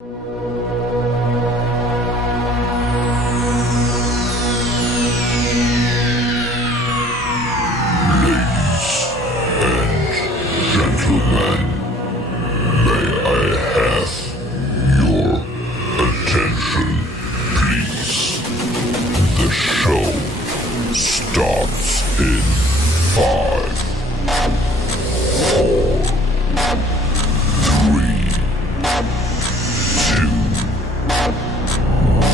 Gentlemen, may I have your attention, please? The show starts in 5, 4, 3, 2,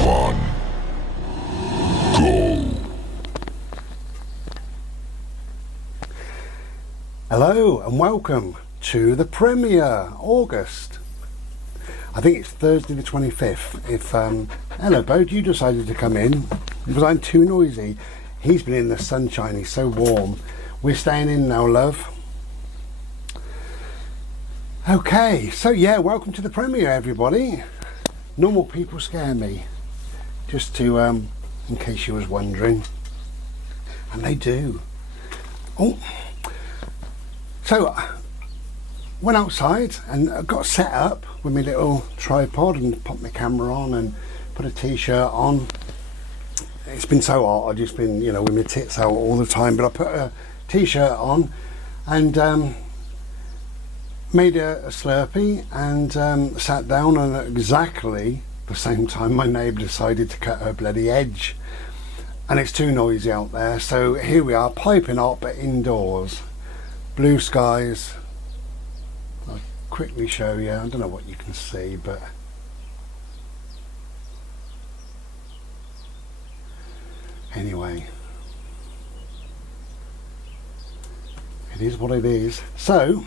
1, go. Hello and welcome to the premiere, August. I think it's Thursday the 25th. If hello Bode, you decided to come in because I'm too noisy. He's been in the sunshine, he's so warm. We're staying in now, love. Okay, so yeah, welcome to the premiere, everybody. Normal people scare me, just to in case you was wondering, and they do. Oh, so went outside and got set up with my little tripod and popped my camera on and put a t-shirt on. It's been so hot, I've just been, with my tits out all the time, but I put a t-shirt on and made a Slurpee and sat down, and at exactly the same time my neighbour decided to cut her bloody edge, and it's too noisy out there. So here we are, piping hot but indoors, blue skies. I'll quickly show you, I don't know what you can see, but anyway, it is what it is. So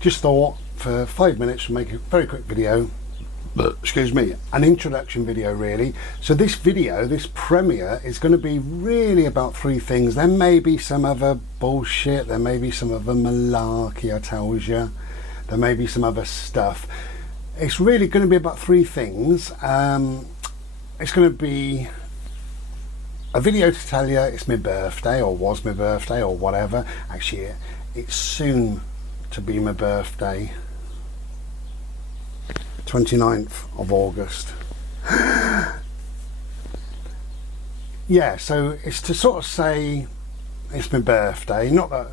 just thought for 5 minutes to make a very quick video, excuse me, an introduction video really. So this video, this premiere, is going to be really about three things. There may be some other bullshit, there may be some other malarkey, I tells you, there may be some other stuff. It's really going to be about three things. It's going to be a video to tell you it's my birthday, or was my birthday, or whatever. Actually, it's soon to be my birthday, 29th of August. Yeah, so it's to sort of say it's my birthday, not that,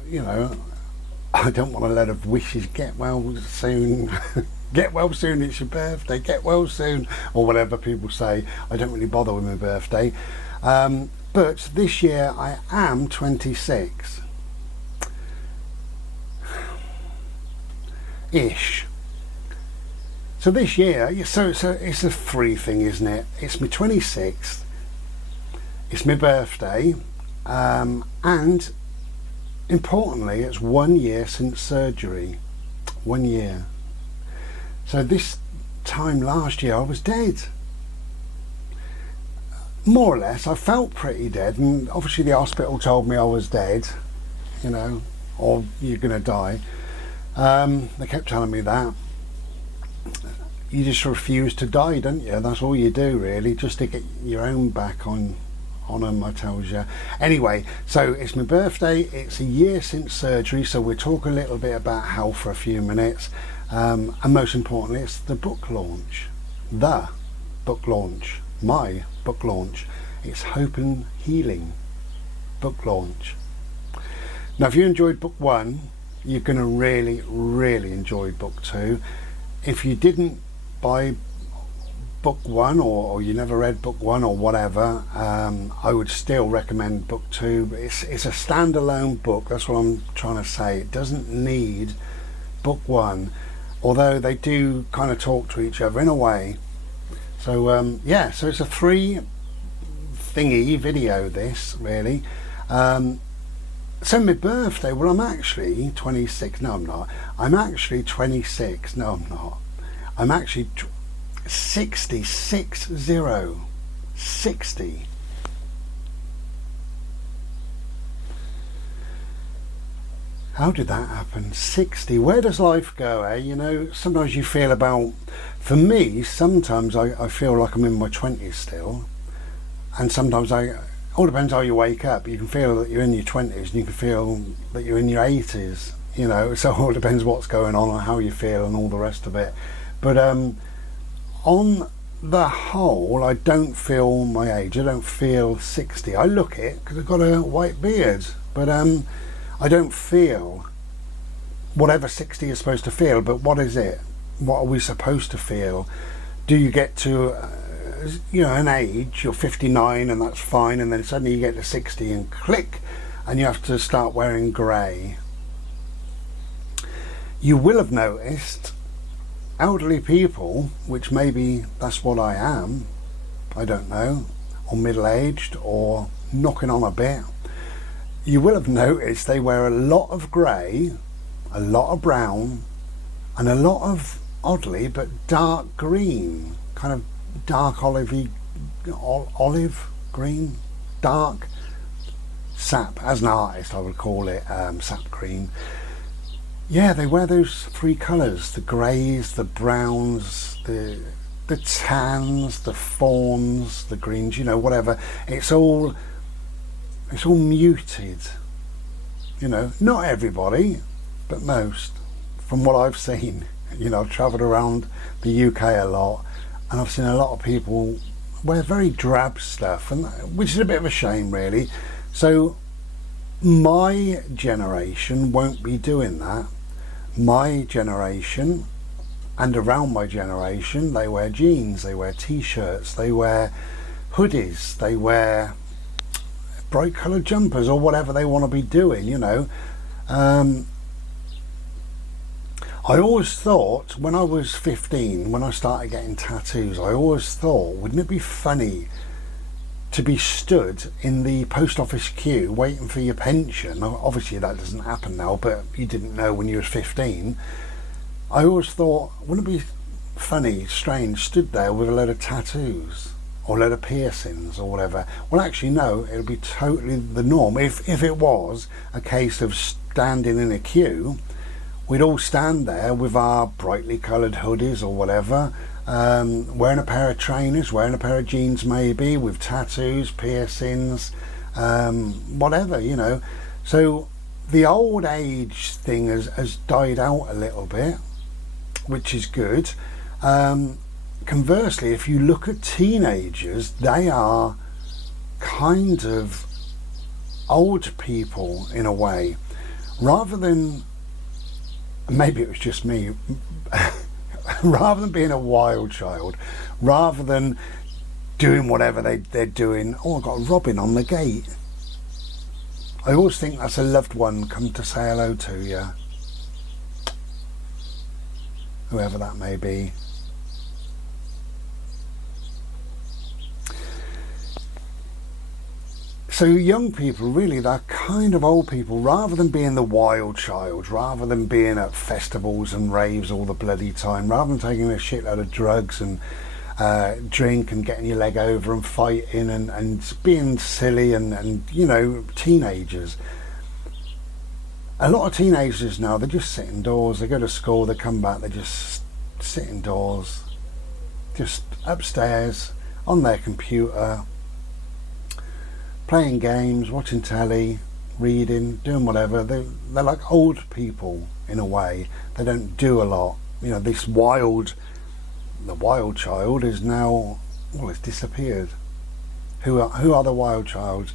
I don't want a lot of wishes, get well soon, get well soon, it's your birthday, get well soon, or whatever people say. I don't really bother with my birthday. But this year I am 26. Ish. So this year, so it's a free thing, isn't it? It's my 26th, it's my birthday, and importantly, it's 1 year since surgery. 1 year. So this time last year I was dead. More or less, I felt pretty dead, and obviously the hospital told me I was dead, or you're gonna die. They kept telling me that. You just refuse to die, don't you? That's all you do really, just to get your own back on them, I tells you. Anyway, so it's my birthday, it's a year since surgery, so we'll talk a little bit about health for a few minutes, and most importantly it's the book launch. My book launch. It's Hope and Healing book launch. Now if you enjoyed book one, you're going to really enjoy book two. If you didn't buy book one, or you never read book one, or whatever, I would still recommend book two. It's a standalone book, that's what I'm trying to say. It doesn't need book one, although they do kind of talk to each other in a way. So yeah, so it's a free thingy video, this really. So my birthday, well, I'm actually 26. No, I'm not. I'm actually 26. No, I'm not. I'm actually 60. 60. How did that happen? 60. Where does life go, eh? Sometimes you feel about, for me, sometimes I feel like I'm in my 20s still. And sometimes all depends how you wake up. You can feel that you're in your 20s, and you can feel that you're in your 80s. you know, so it all depends what's going on and how you feel and all the rest of it. But on the whole, I don't feel my age. I don't feel 60. I look it because I've got a white beard, but I don't feel whatever 60 is supposed to feel. But what is it? What are we supposed to feel? Do you get to you know, an age, you're 59 and that's fine, and then suddenly you get to 60 and click, and you have to start wearing grey? You will have noticed elderly people, which maybe that's what I am, I don't know, or middle-aged or knocking on a bit, you will have noticed they wear a lot of grey, a lot of brown, and a lot of, oddly, but dark green, kind of dark olivey, olive green, dark sap. As an artist I would call it sap green. Yeah, they wear those three colours, the greys, the browns, the tans, the fawns, the greens, you know, whatever. It's all muted, you know. Not everybody, but most, from what I've seen. You know, I've travelled around the UK a lot, and I've seen a lot of people wear very drab stuff, and which is a bit of a shame, really. So my generation won't be doing that. My generation, and around my generation, they wear jeans, they wear t-shirts, they wear hoodies, they wear bright coloured jumpers, or whatever they want to be doing, you know. I always thought, when I was 15, when I started getting tattoos, I always thought, wouldn't it be funny to be stood in the post office queue waiting for your pension? Obviously that doesn't happen now, but you didn't know when you were 15. I always thought, wouldn't it be funny, strange, stood there with a load of tattoos or a load of piercings or whatever? Well, actually no, it would be totally the norm. If it was a case of standing in a queue, we'd all stand there with our brightly coloured hoodies or whatever, wearing a pair of trainers, wearing a pair of jeans maybe, with tattoos, piercings, whatever, you know. So the old age thing has died out a little bit, which is good. Conversely, if you look at teenagers, they are kind of old people in a way. Rather than, maybe it was just me, rather than being a wild child, rather than doing whatever they're doing, oh, I've got a robin on the gate, I always think that's a loved one come to say hello to you, whoever that may be. So young people, really, they're kind of old people. Rather than being the wild child, rather than being at festivals and raves all the bloody time, rather than taking a shitload of drugs and drink and getting your leg over and fighting and being silly and you know, teenagers. A lot of teenagers now, they just sit indoors. They go to school, they come back, they just sit indoors, just upstairs on their computer, playing games, watching telly, reading, doing whatever. They're like old people in a way. They don't do a lot. You know, the wild child is now, well, it's disappeared. Who are the wild childs?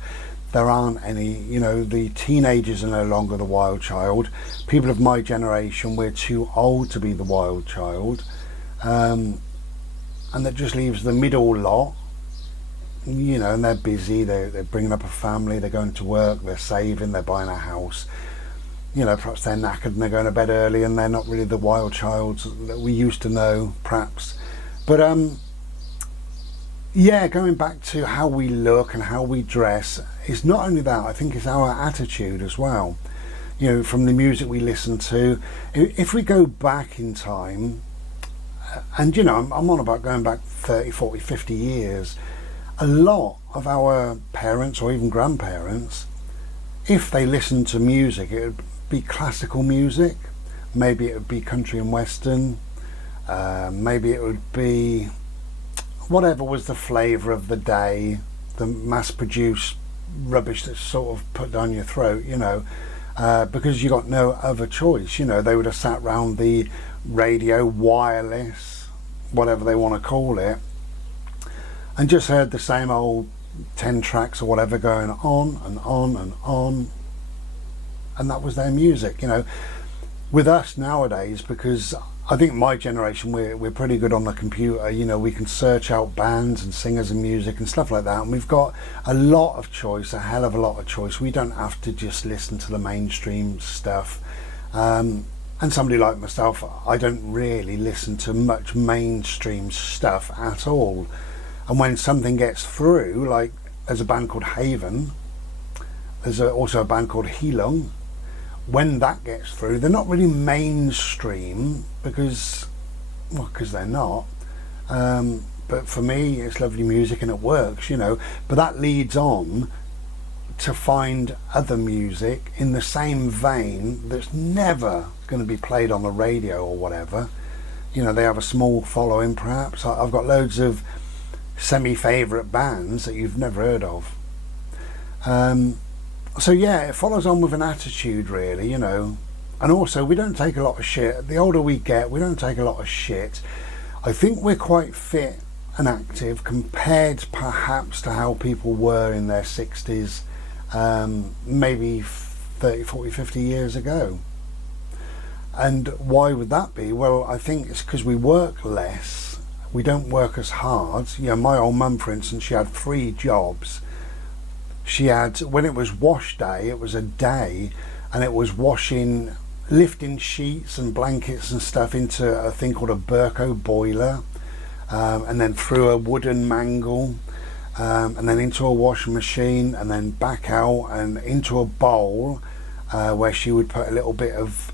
There aren't any. You know, the teenagers are no longer the wild child. People of my generation, we're too old to be the wild child, and that just leaves the middle lot. You know, and they're busy, they're bringing up a family, they're going to work, they're saving, they're buying a house. You know, perhaps they're knackered and they're going to bed early, and they're not really the wild childs that we used to know, perhaps. But yeah, going back to how we look and how we dress, is not only that, I think it's our attitude as well. You know, from the music we listen to. If we go back in time, and you know, I'm on about going back 30, 40, 50 years, a lot of our parents or even grandparents, if they listened to music, it would be classical music, maybe it would be country and western, maybe it would be whatever was the flavour of the day, the mass-produced rubbish that's sort of put down your throat, you know. because you got no other choice. You know, they would have sat round the radio, wireless, whatever they want to call it, and just heard the same old 10 tracks or whatever going on and on and on, and that was their music. You know, with us nowadays, because I think my generation, we're pretty good on the computer. You know, we can search out bands and singers and music and stuff like that, and we've got a lot of choice, a hell of a lot of choice. We don't have to just listen to the mainstream stuff. And somebody like myself, I don't really listen to much mainstream stuff at all. And when something gets through, like there's a band called Haven, there's also a band called Heelung. When that gets through, they're not really mainstream because they're not. But for me, it's lovely music and it works, you know. But that leads on to find other music in the same vein that's never going to be played on the radio or whatever. You know, they have a small following perhaps. I've got loads of semi-favourite bands that you've never heard of. So yeah, it follows on with an attitude really, you know. And also, we don't take a lot of shit. The older we get, we don't take a lot of shit. I think we're quite fit and active compared perhaps to how people were in their 60s, maybe 30, 40, 50 years ago. And why would that be? Well, I think it's because we work less. We don't work as hard. You know, my old mum, for instance, she had 3 jobs. She had, when it was wash day, it was a day, and it was lifting sheets and blankets and stuff into a thing called a Burco boiler, and then through a wooden mangle, and then into a washing machine, and then back out and into a bowl, where she would put a little bit of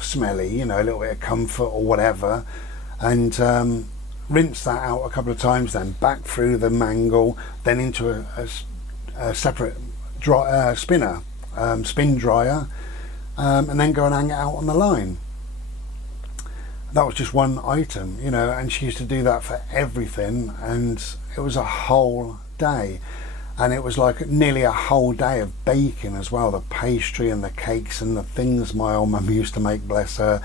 smelly, you know, a little bit of comfort or whatever, and rinse that out a couple of times, then back through the mangle, then into a separate spin dryer, and then go and hang it out on the line. That was just one item, you know, and she used to do that for everything, and it was a whole day. And it was like nearly a whole day of baking as well, the pastry and the cakes and the things my old mum used to make, bless her.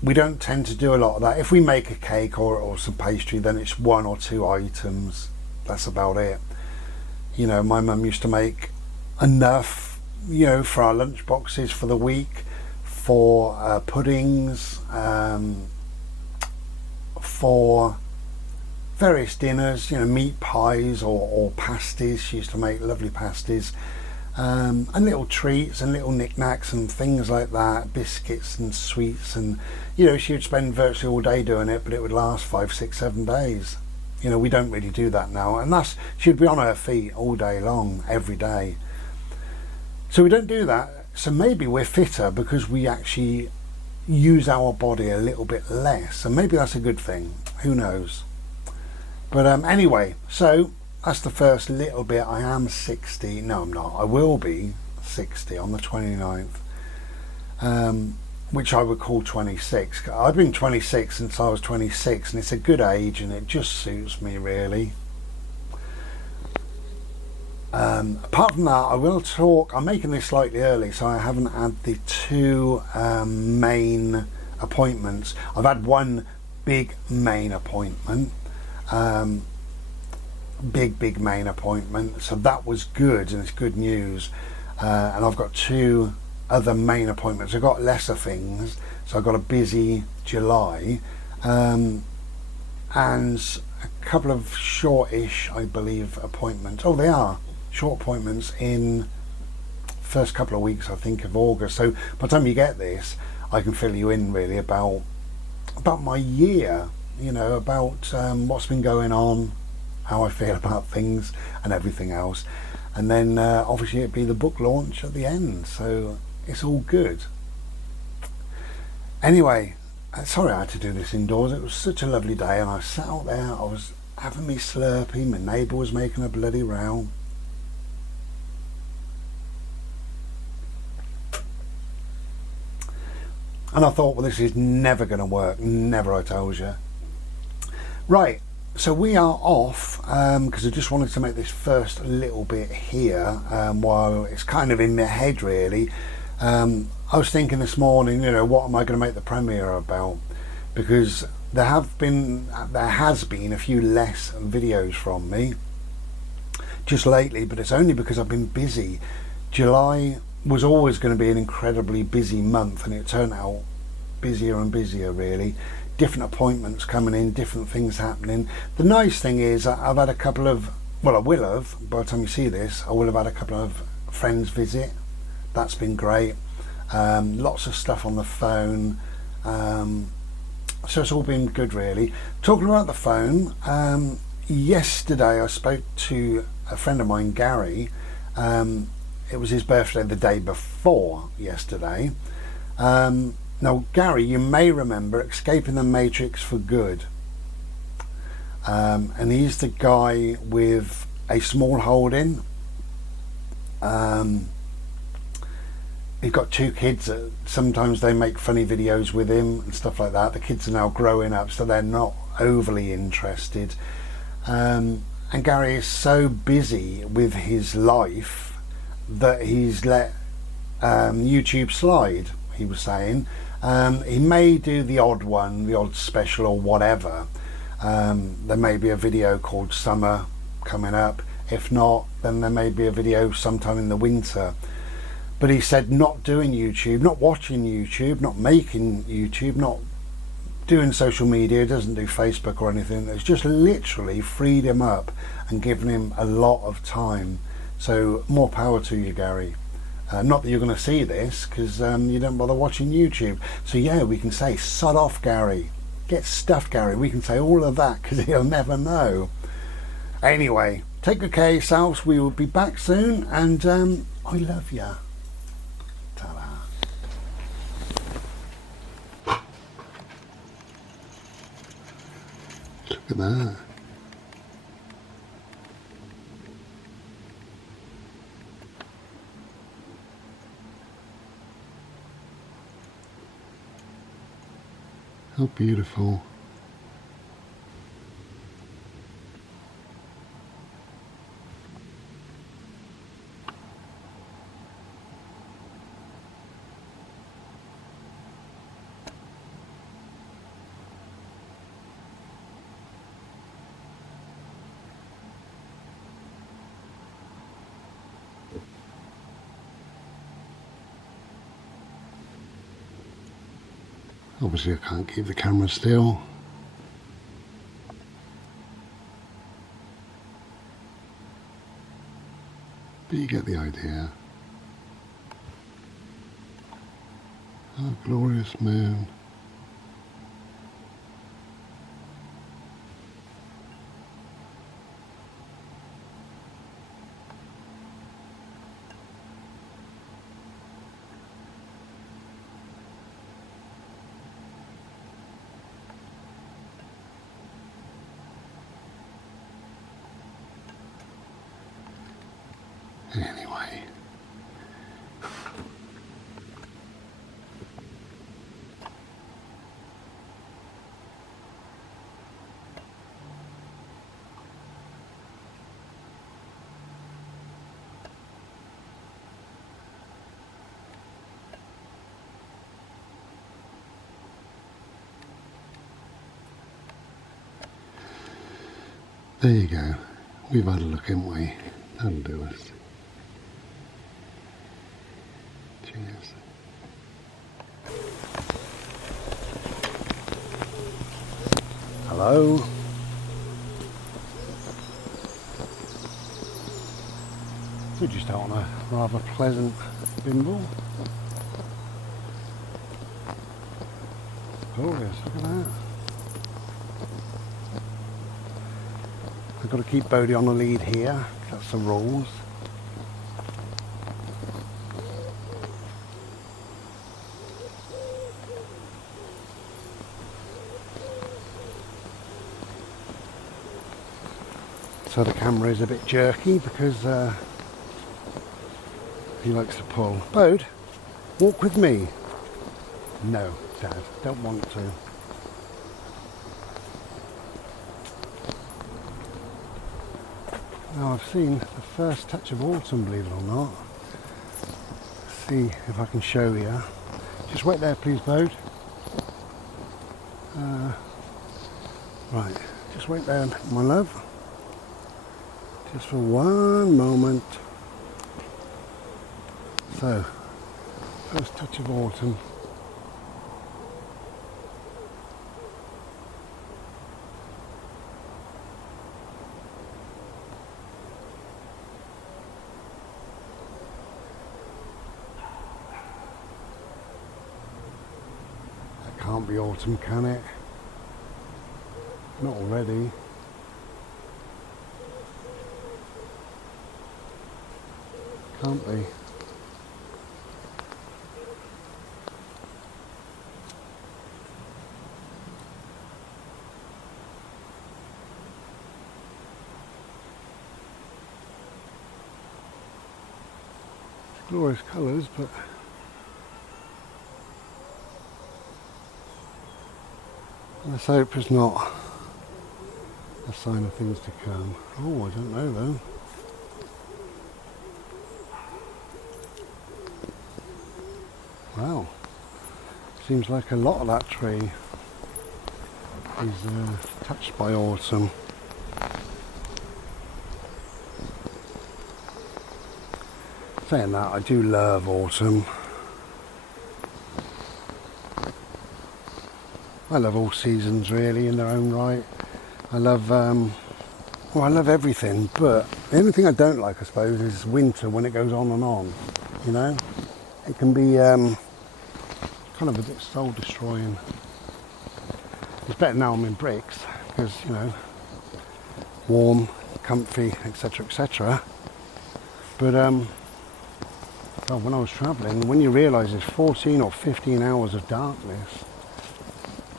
We don't tend to do a lot of that. If we make a cake or some pastry, then it's 1 or 2 items. That's about it. You know, my mum used to make enough, you know, for our lunch boxes for the week, for puddings, for various dinners, you know, meat pies or pasties. She used to make lovely pasties. And little treats and little knickknacks and things like that, biscuits and sweets, and you know, she would spend virtually all day doing it, but it would last 5, 6, 7 days. You know, we don't really do that now, and she'd be on her feet all day long, every day. So we don't do that. So maybe we're fitter because we actually use our body a little bit less, and maybe that's a good thing. Who knows? But anyway, so that's the first little bit. I am 60. No, I'm not. I will be 60 on the 29th, which I would call 26. I've been 26 since I was 26, and it's a good age, and it just suits me really. Apart from that, I will talk. I'm making this slightly early, so I haven't had the 2 main appointments. I've had one big main appointment. Big main appointment, so that was good, and it's good news. And I've got 2 other main appointments. I've got lesser things, so I've got a busy July, and a couple of shortish, I believe, appointments. Oh, they are short appointments in first couple of weeks, I think, of August. So by the time you get this, I can fill you in really about my year, you know, about what's been going on, how I feel about things and everything else. And then obviously it'd be the book launch at the end, so it's all good. Anyway, sorry I had to do this indoors. It was such a lovely day, and I sat out there, I was having me Slurpee, my neighbour was making a bloody row. And I thought, well, this is never going to work, never, I told you. Right, So we are off because I just wanted to make this first little bit here while it's kind of in my head really. I was thinking this morning, you know, what am I going to make the premiere about? Because there has been a few less videos from me just lately, but it's only because I've been busy. July was always going to be an incredibly busy month, and it turned out busier and busier really. Different appointments coming in, different things happening. The nice thing is I've had a couple of, well, I will have, by the time you see this, I will have had a couple of friends visit. That's been great. Lots of stuff on the phone. So it's all been good really. Talking about the phone, yesterday I spoke to a friend of mine, Gary. It was his birthday the day before yesterday. Now, Gary, you may remember escaping the Matrix for good. And he's the guy with a small holding. He's got 2 kids that sometimes they make funny videos with him and stuff like that. The kids are now growing up, so they're not overly interested. And Gary is so busy with his life that he's let YouTube slide, he was saying. He may do the odd one, the odd special or whatever. There may be a video called Summer coming up. If not, then there may be a video sometime in the winter. But he said not doing YouTube, not watching YouTube, not making YouTube, not doing social media, doesn't do Facebook or anything. It's just literally freed him up and given him a lot of time. So more power to you, Gary. Not that you're going to see this because you don't bother watching YouTube. So yeah, we can say sod off, Gary. Get stuffed, Gary. We can say all of that because he'll never know. Anyway, take good care of yourselves. We will be back soon, and I love ya. Ta-da. Look at that. How beautiful. Obviously I can't keep the camera still. But you get the idea. Oh, glorious moon. Anyway. There you go. We've had a look, haven't we? That'll do us. Cheers. Hello. We're just out on a rather pleasant bimble. Glorious, look at that. I've got to keep Bodie on the lead here, that's the rules. So the camera is a bit jerky because he likes to pull. Bode, walk with me. No, Dad, don't want to. Now I've seen the first touch of autumn, believe it or not. Let's see if I can show you. Just wait there please, Bode. Right, just wait there, my love. Just for one moment. So, first touch of autumn. That can't be autumn, can it? Not already. Can't be. It's glorious colours, but let's hope it's not a sign of things to come. Oh, I don't know though. Wow, seems like a lot of that tree is touched by autumn. Saying that, I do love autumn. I love all seasons really in their own right. I love, well, I love everything, but the only thing I don't like, I suppose, is winter when it goes on and on, you know? It can be kind of a bit soul destroying. It's better now I'm in bricks, because, you know, warm, comfy, etc, etc. But, God, when I was travelling, when you realise there's 14 or 15 hours of darkness,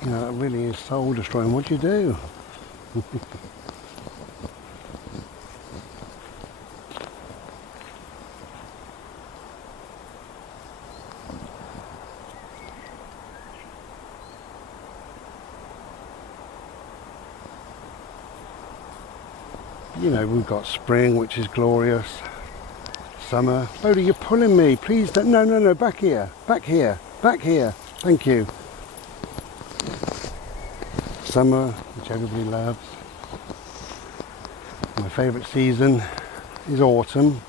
you know, it really is soul destroying. What do you do? You know, we've got spring, which is glorious. Summer. Bodie, you're pulling me. Please don't. No, no, no. Back here. Back here. Back here. Thank you. Summer, which everybody loves. My favourite season is autumn,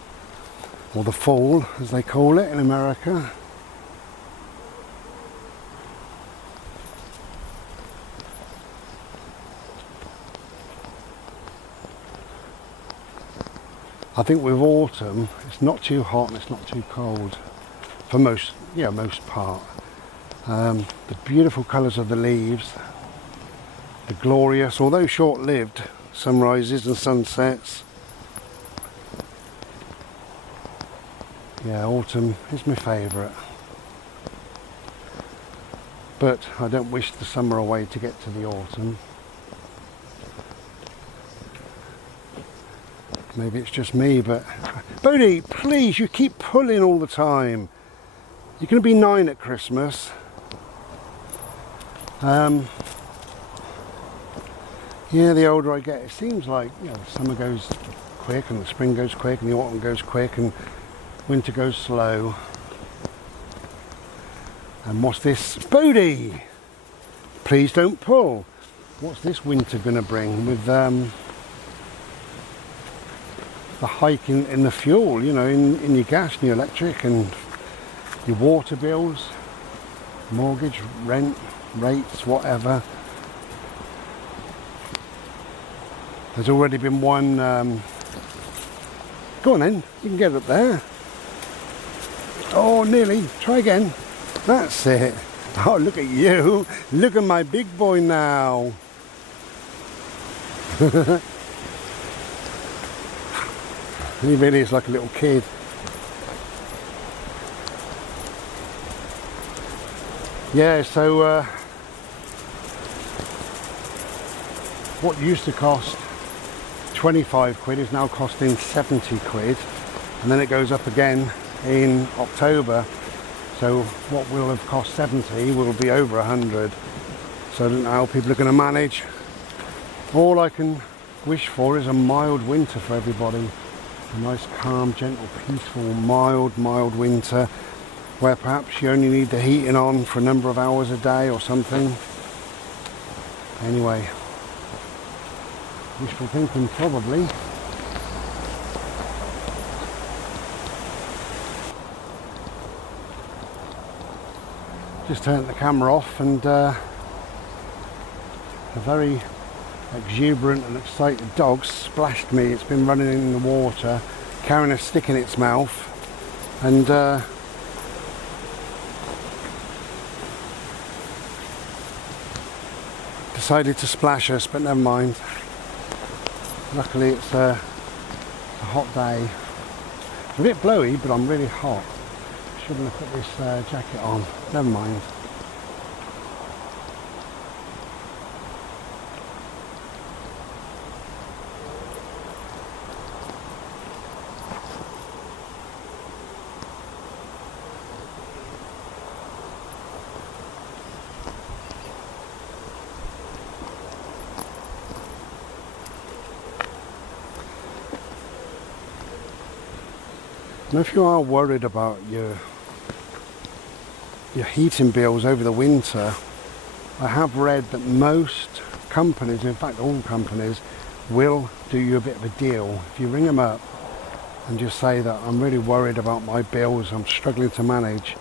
or the fall, as they call it in America. I think with autumn, it's not too hot and it's not too cold, for most, yeah, most part. The beautiful colours of the leaves, the glorious, although short-lived, sunrises and sunsets. Yeah, autumn is my favourite. But I don't wish the summer away to get to the autumn. Maybe it's just me, but... Bodie, please, you keep pulling all the time. You're going to be 9 at Christmas. Yeah, the older I get, it seems like, you know, summer goes quick and the spring goes quick and the autumn goes quick and winter goes slow. And what's this? Bodie! Please don't pull. What's this winter going to bring with the hike in the fuel, you know, in your gas and your electric and your water bills, mortgage, rent, rates, whatever. There's already been one, go on then, you can get up there. Oh, nearly, try again. That's it. Oh, look at you. Look at my big boy now. He really is like a little kid. Yeah, so what used to cost 25 quid is now costing 70 quid, and then it goes up again in October. So what will have cost 70 will be over 100. So I don't know how people are going to manage. All I can wish for is a mild winter for everybody. A nice, calm, gentle, peaceful, mild winter where perhaps you only need the heating on for a number of hours a day or something. Anyway, wishful thinking probably. Just turned the camera off and a very exuberant and excited dog splashed me. It's been running in the water, carrying a stick in its mouth, and decided to splash us, but never mind. Luckily it's a hot day. It's a bit blowy, but I'm really hot. Shouldn't have put this jacket on. Never mind. Now, if you are worried about your heating bills over the winter, I have read that most companies, in fact all companies, will do you a bit of a deal. If you ring them up and just say that I'm really worried about my bills, I'm struggling to manage,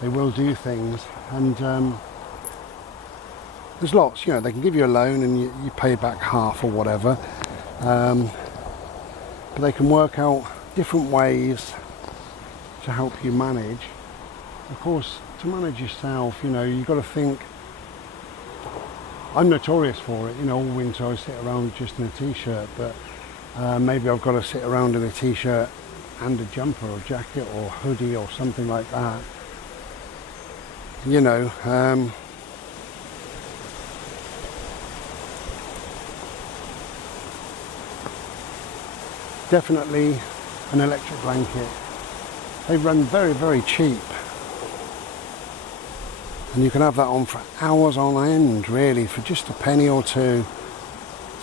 they will do things. And there's lots, you know, they can give you a loan and you pay back half or whatever, but they can work out different ways to help you manage. Of course, to manage yourself, you know, you've got to think. I'm notorious for it, you know, all winter I sit around just in a t-shirt, but maybe I've got to sit around in a t-shirt and a jumper or jacket or hoodie or something like that. You know, definitely an electric blanket. They run very, very cheap. And you can have that on for hours on end, really, for just a penny or two.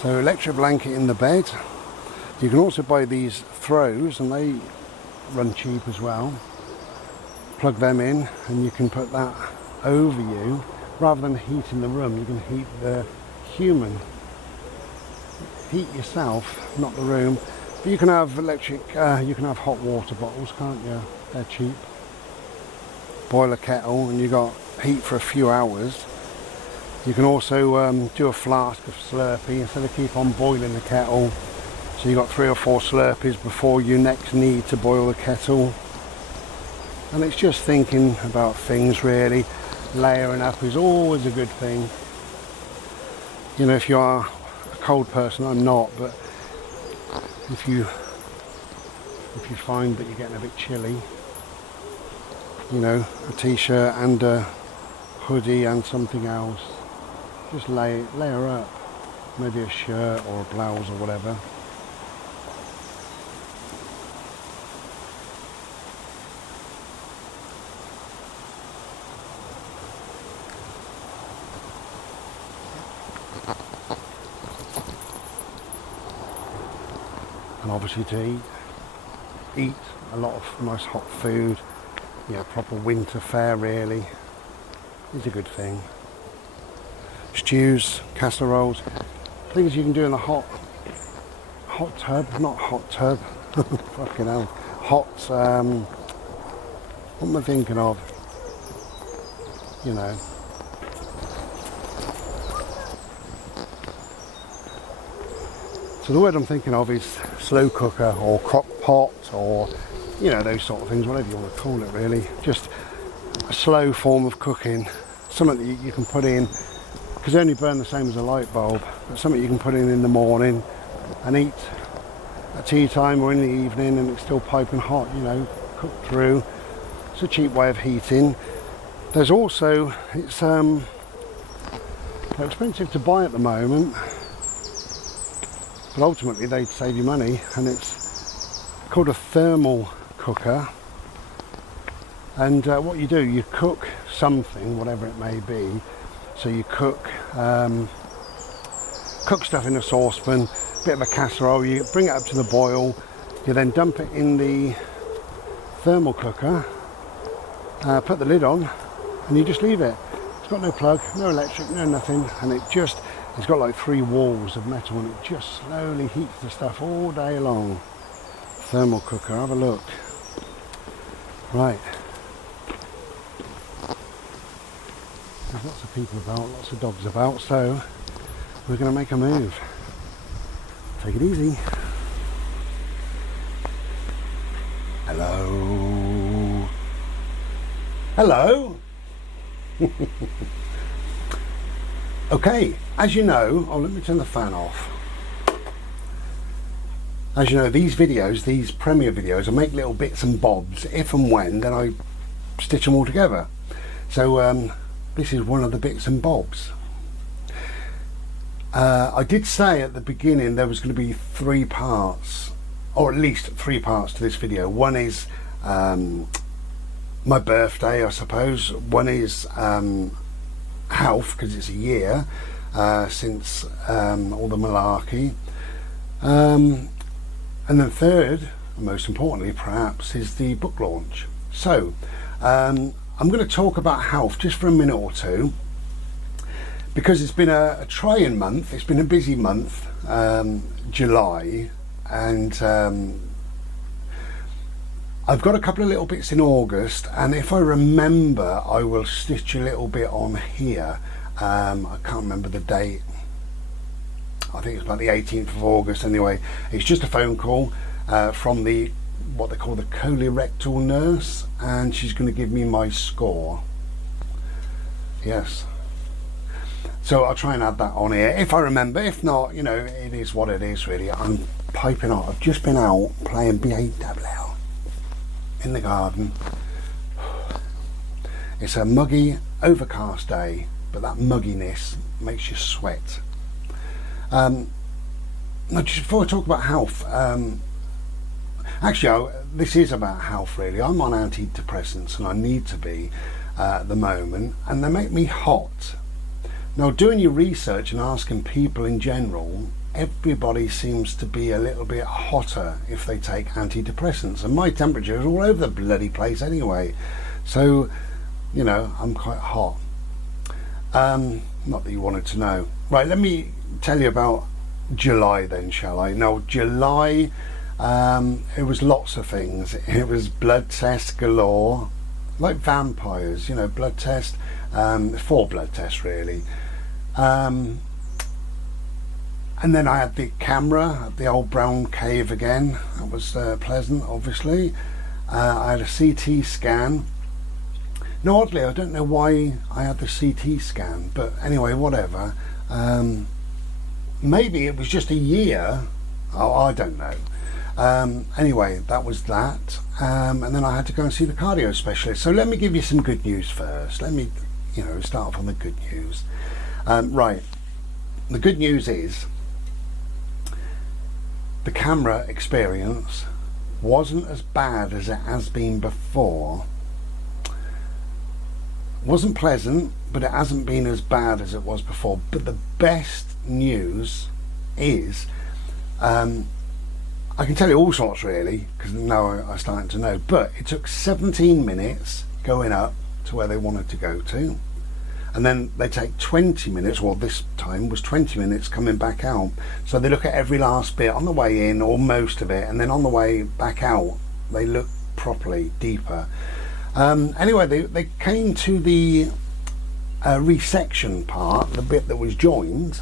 So electric blanket in the bed. You can also buy these throws, and they run cheap as well. Plug them in, and you can put that over you. Rather than heating the room, you can heat the human. Heat yourself, not the room. But you can have electric, you can have hot water bottles, can't you? They're cheap. Boil a kettle, and you got heat for a few hours. You can also do a flask of Slurpee instead of keep on boiling the kettle. So you got 3 or 4 Slurpees before you next need to boil the kettle. And it's just thinking about things, really. Layering up is always a good thing. You know, if you are a cold person, I'm not, but if you find that you're getting a bit chilly, you know, a t-shirt and a hoodie and something else, just layer up, maybe a shirt or a blouse or whatever. And obviously to eat a lot of nice hot food, you know, proper winter fare really, is a good thing. Stews, casseroles, things you can do in a hot tub, not hot tub, fucking hell, hot, what am I thinking of, you know. So the word I'm thinking of is slow cooker or crock pot, or, you know, those sort of things, whatever you want to call it really. Just a slow form of cooking, something that you can put in, because they only burn the same as a light bulb, but something you can put in the morning and eat at tea time or in the evening, and it's still piping hot, you know, cooked through. It's a cheap way of heating. There's also, it's they're expensive to buy at the moment, but ultimately they'd save you money, and it's called a thermal cooker. And what you do, you cook something, whatever it may be. So you cook cook stuff in a saucepan, bit of a casserole, you bring it up to the boil, you then dump it in the thermal cooker, put the lid on, and you just leave it. It's got no plug, no electric, no nothing, and it's got like 3 walls of metal, and it just slowly heats the stuff all day long. Thermal cooker, have a look. Right. There's lots of people about, lots of dogs about, so we're going to make a move. Take it easy. Hello. Hello. Okay, as you know, let me turn the fan off. As you know, these videos, these premiere videos, I make little bits and bobs. If and when, then I stitch them all together. So this is one of the bits and bobs. I did say at the beginning there was going to be 3 parts, or at least 3 parts to this video. One is my birthday, I suppose. One is health, because it's a year since all the malarkey. And then third, and most importantly perhaps, is the book launch. So I'm going to talk about health just for a minute or two, because it's been a trying month. It's been a busy month, July, and I've got a couple of little bits in August, and if I remember I will stitch a little bit on here. I can't remember the date. I think it's about the 18th of August anyway. It's just a phone call from what they call the colorectal nurse, and she's going to give me my score. Yes. So I'll try and add that on here if I remember. If not, you know, it is what it is really. I'm piping hot. I've just been out playing BAWL in the garden. It's a muggy, overcast day, but that mugginess makes you sweat. Now, just before I talk about health, actually, this is about health really. I'm on antidepressants, and I need to be at the moment, and they make me hot. Now, doing your research and asking people in general, everybody seems to be a little bit hotter if they take antidepressants, and my temperature is all over the bloody place anyway, so you know, I'm quite hot. Not that you wanted to know. Right, let me tell you about July then, shall I? Now, July, it was lots of things. It was blood tests galore, like vampires, you know, blood test, 4 blood tests really. And then I had the camera at the old brown cave again. That was pleasant, obviously. I had a CT scan. Now, oddly, I don't know why I had the CT scan, but anyway, whatever. Maybe it was just a year. Oh, I don't know. Anyway, that was that. And then I had to go and see the cardio specialist. So let me give you some good news first. Let me, you know, start off on the good news. Right. The good news is the camera experience wasn't as bad as it has been before. Wasn't pleasant, but it hasn't been as bad as it was before. But the best news is, I can tell you all sorts really, because now I'm starting to know, but it took 17 minutes going up to where they wanted to go to, and then they take 20 minutes, well this time was 20 minutes coming back out. So they look at every last bit on the way in, or most of it, and then on the way back out they look properly deeper. Anyway, they came to the resection part, the bit that was joined,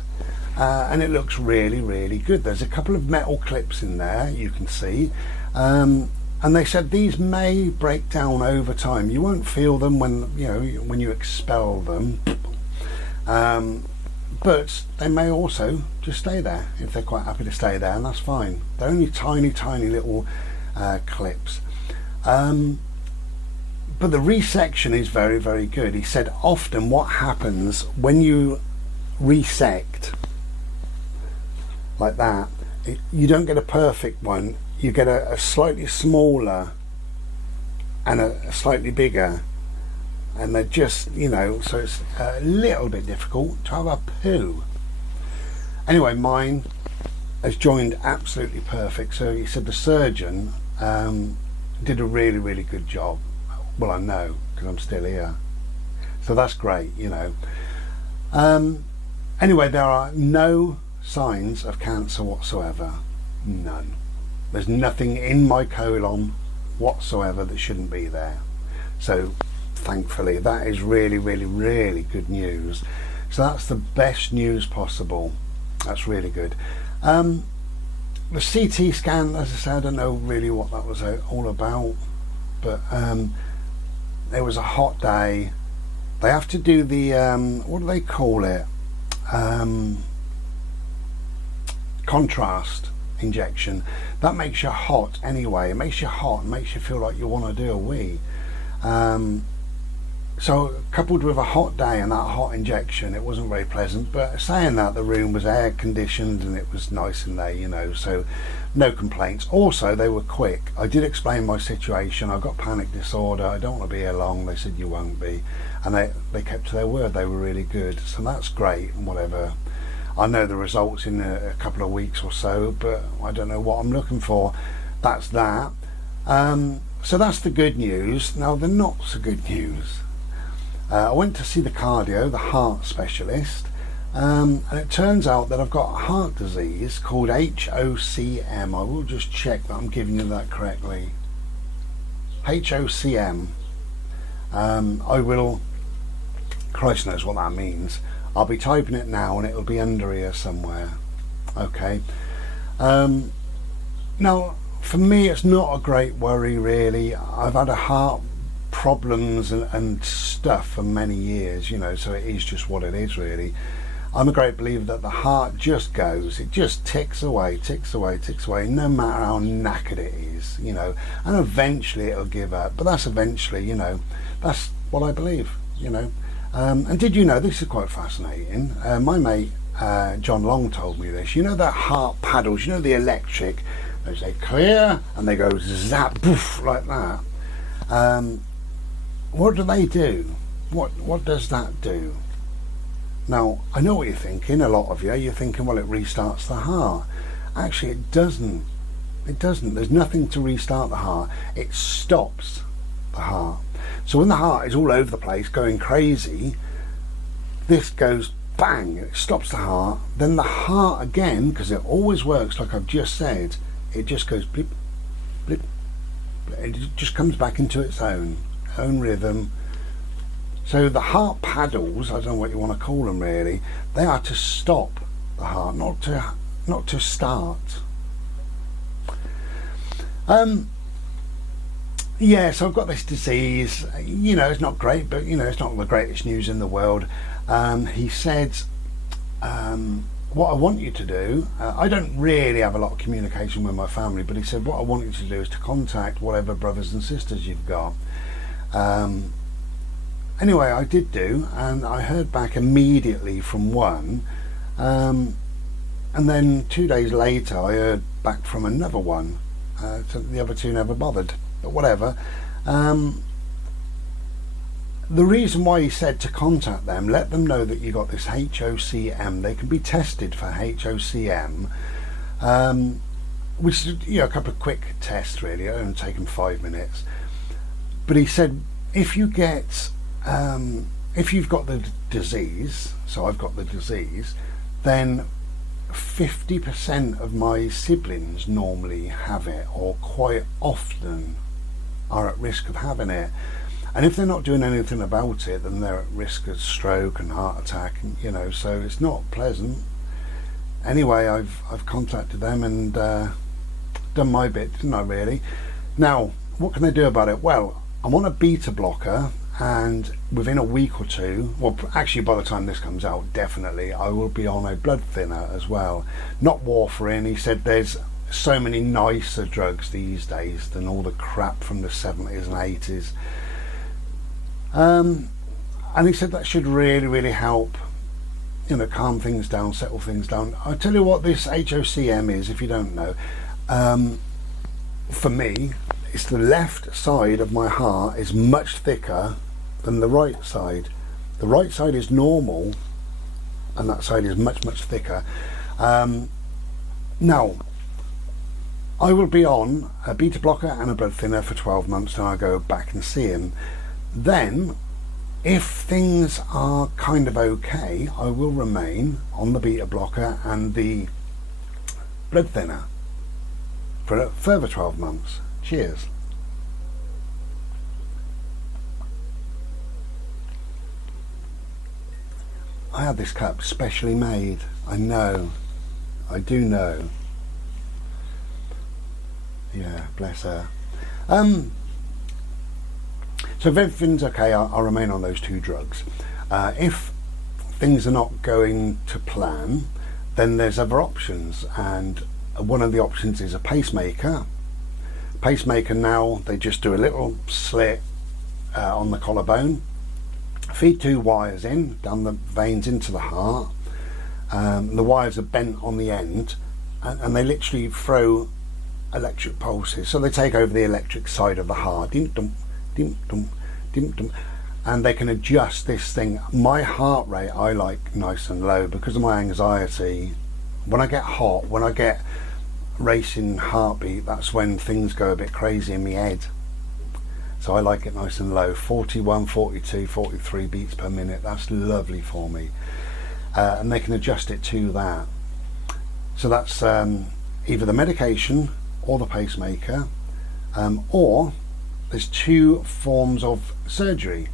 and it looks really, really good. There's a couple of metal clips in there, you can see, and they said these may break down over time. You won't feel them when you expel them, but they may also just stay there if they're quite happy to stay there, and that's fine. They're only tiny, tiny little clips. But the resection is very, very good. He said often what happens when you resect like that, you don't get a perfect one. You get a slightly smaller and a slightly bigger, and they're just, you know, so it's a little bit difficult to have a poo. Anyway, mine has joined absolutely perfect. So he said the surgeon did a really, really good job. Well, I know, because I'm still here. So that's great, you know. Anyway, there are no signs of cancer whatsoever. None. There's nothing in my colon whatsoever that shouldn't be there. So thankfully, that is really, really, really good news. So that's the best news possible. That's really good. The CT scan, as I said, I don't know really what that was all about, but it was a hot day. They have to do the what do they call it, contrast injection. That makes you hot anyway. It makes you hot and makes you feel like you want to do a wee. So coupled with a hot day and that hot injection, it wasn't very pleasant. But saying that, the room was air conditioned and it was nice in there, you know, so no complaints. Also, they were quick. I did explain my situation. I've got panic disorder. I don't want to be here long. They said you won't be, and they kept to their word. They were really good, so that's great. And whatever, I know the results in a couple of weeks or so, but I don't know what I'm looking for. That's that. So that's the good news. Now the not so good news. I went to see the cardio, the heart specialist, and it turns out that I've got a heart disease called HOCM. I will just check that I'm giving you that correctly. HOCM. I will, Christ knows what that means. I'll be typing it now and it'll be under here somewhere. Okay. Now, for me, it's not a great worry really. I've had a heart problems and stuff for many years, you know, so it is just what it is really. I'm a great believer that the heart just goes, it just ticks away, no matter how knackered it is, you know, and eventually it'll give up. But that's eventually, you know, that's what I believe, you know. And did you know, this is quite fascinating, my mate John Long told me this, you know, that heart paddles, you know, the electric, they say clear and they go zap, poof, like that. What do they do? What does that do? Now, I know what you're thinking, a lot of you. You're thinking, well, it restarts the heart. Actually, it doesn't. It doesn't. There's nothing to restart the heart. It stops the heart. So when the heart is all over the place, going crazy, this goes bang, it stops the heart. Then the heart again, because it always works like I've just said, it just goes blip, blip, blip. It just comes back into its own rhythm. So the heart paddles, I don't know what you want to call them really, they are to stop the heart, not to start. Yeah, so I've got this disease, you know, it's not great, but you know, it's not the greatest news in the world. He said, what I want you to do, I don't really have a lot of communication with my family, but he said what I want you to do is to contact whatever brothers and sisters you've got. Anyway, I did do, and I heard back immediately from one, and then 2 days later I heard back from another one. So the other two never bothered, but whatever. The reason why he said to contact them, let them know that you got this HOCM. They can be tested for HOCM, which is, you know, a couple of quick tests really. It only take them 5 minutes. But he said if you get if you've got the disease, so I've got the disease, then 50% of my siblings normally have it, or quite often are at risk of having it. And if they're not doing anything about it, then they're at risk of stroke and heart attack, and you know, so it's not pleasant. Anyway, I've contacted them and done my bit, didn't I really? Now, what can they do about it? Well, I'm on a beta blocker, and within a week or two, well actually by the time this comes out, definitely I will be on a blood thinner as well. Not warfarin. He said there's so many nicer drugs these days than all the crap from the 70s and 80s. And he said that should really help, you know, calm things down, settle things down. I'll tell you what this HOCM is, if you don't know. For me, it's the left side of my heart is much thicker than the right side. The right side is normal and that side is much thicker. Now, I will be on a beta blocker and a blood thinner for 12 months, and I go back and see him. Then, if things are kind of okay, I will remain on the beta blocker and the blood thinner for a further 12 months. Cheers. I had this cup specially made. I know. I do know. Yeah, bless her. So if everything's okay, I'll remain on those 2 drugs. If things are not going to plan, then there's other options, and one of the options is a pacemaker. Pacemaker now, they just do a little slit on the collarbone, feed 2 wires in, down the veins into the heart. The wires are bent on the end, and they literally throw electric pulses. So they take over the electric side of the heart, dim-dum, dim-dum, dim-dum, and they can adjust this thing. My heart rate I like nice and low because of my anxiety. When I get hot, when I get racing heartbeat, that's when things go a bit crazy in my head. So I like it nice and low, 41, 42, 43 beats per minute. That's lovely for me. And they can adjust it to that. So that's either the medication or the pacemaker, or there's 2 forms of surgery.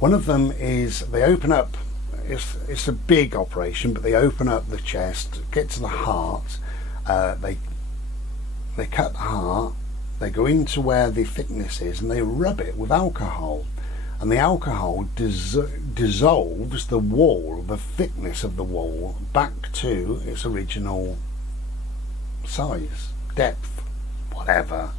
One of them is they open up, it's a big operation, but they open up the chest, get to the heart, they cut the heart, they go into where the thickness is, and they rub it with alcohol, and the alcohol dissolves the wall, the thickness of the wall, back to its original size, depth, whatever.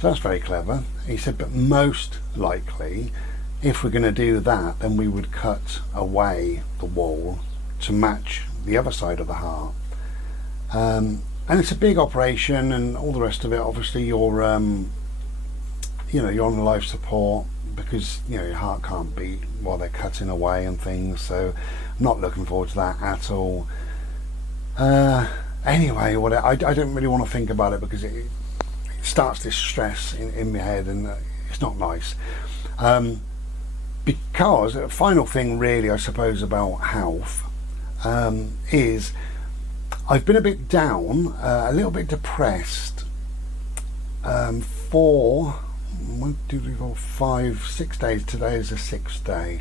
So that's very clever. He said, but most likely, if we're going to do that, then we would cut away the wall to match the other side of the heart. And it's a big operation and all the rest of it. Obviously, you're on life support because your heart can't beat while they're cutting away and things. So I'm not looking forward to that at all. Anyway, I don't really want to think about it because it starts this stress in my head, and it's not nice. Because the final thing really, I suppose, about health is I've been a bit down, a little bit depressed for 1, 2, 3, 4, 5, 6 days. Today is the 6th day.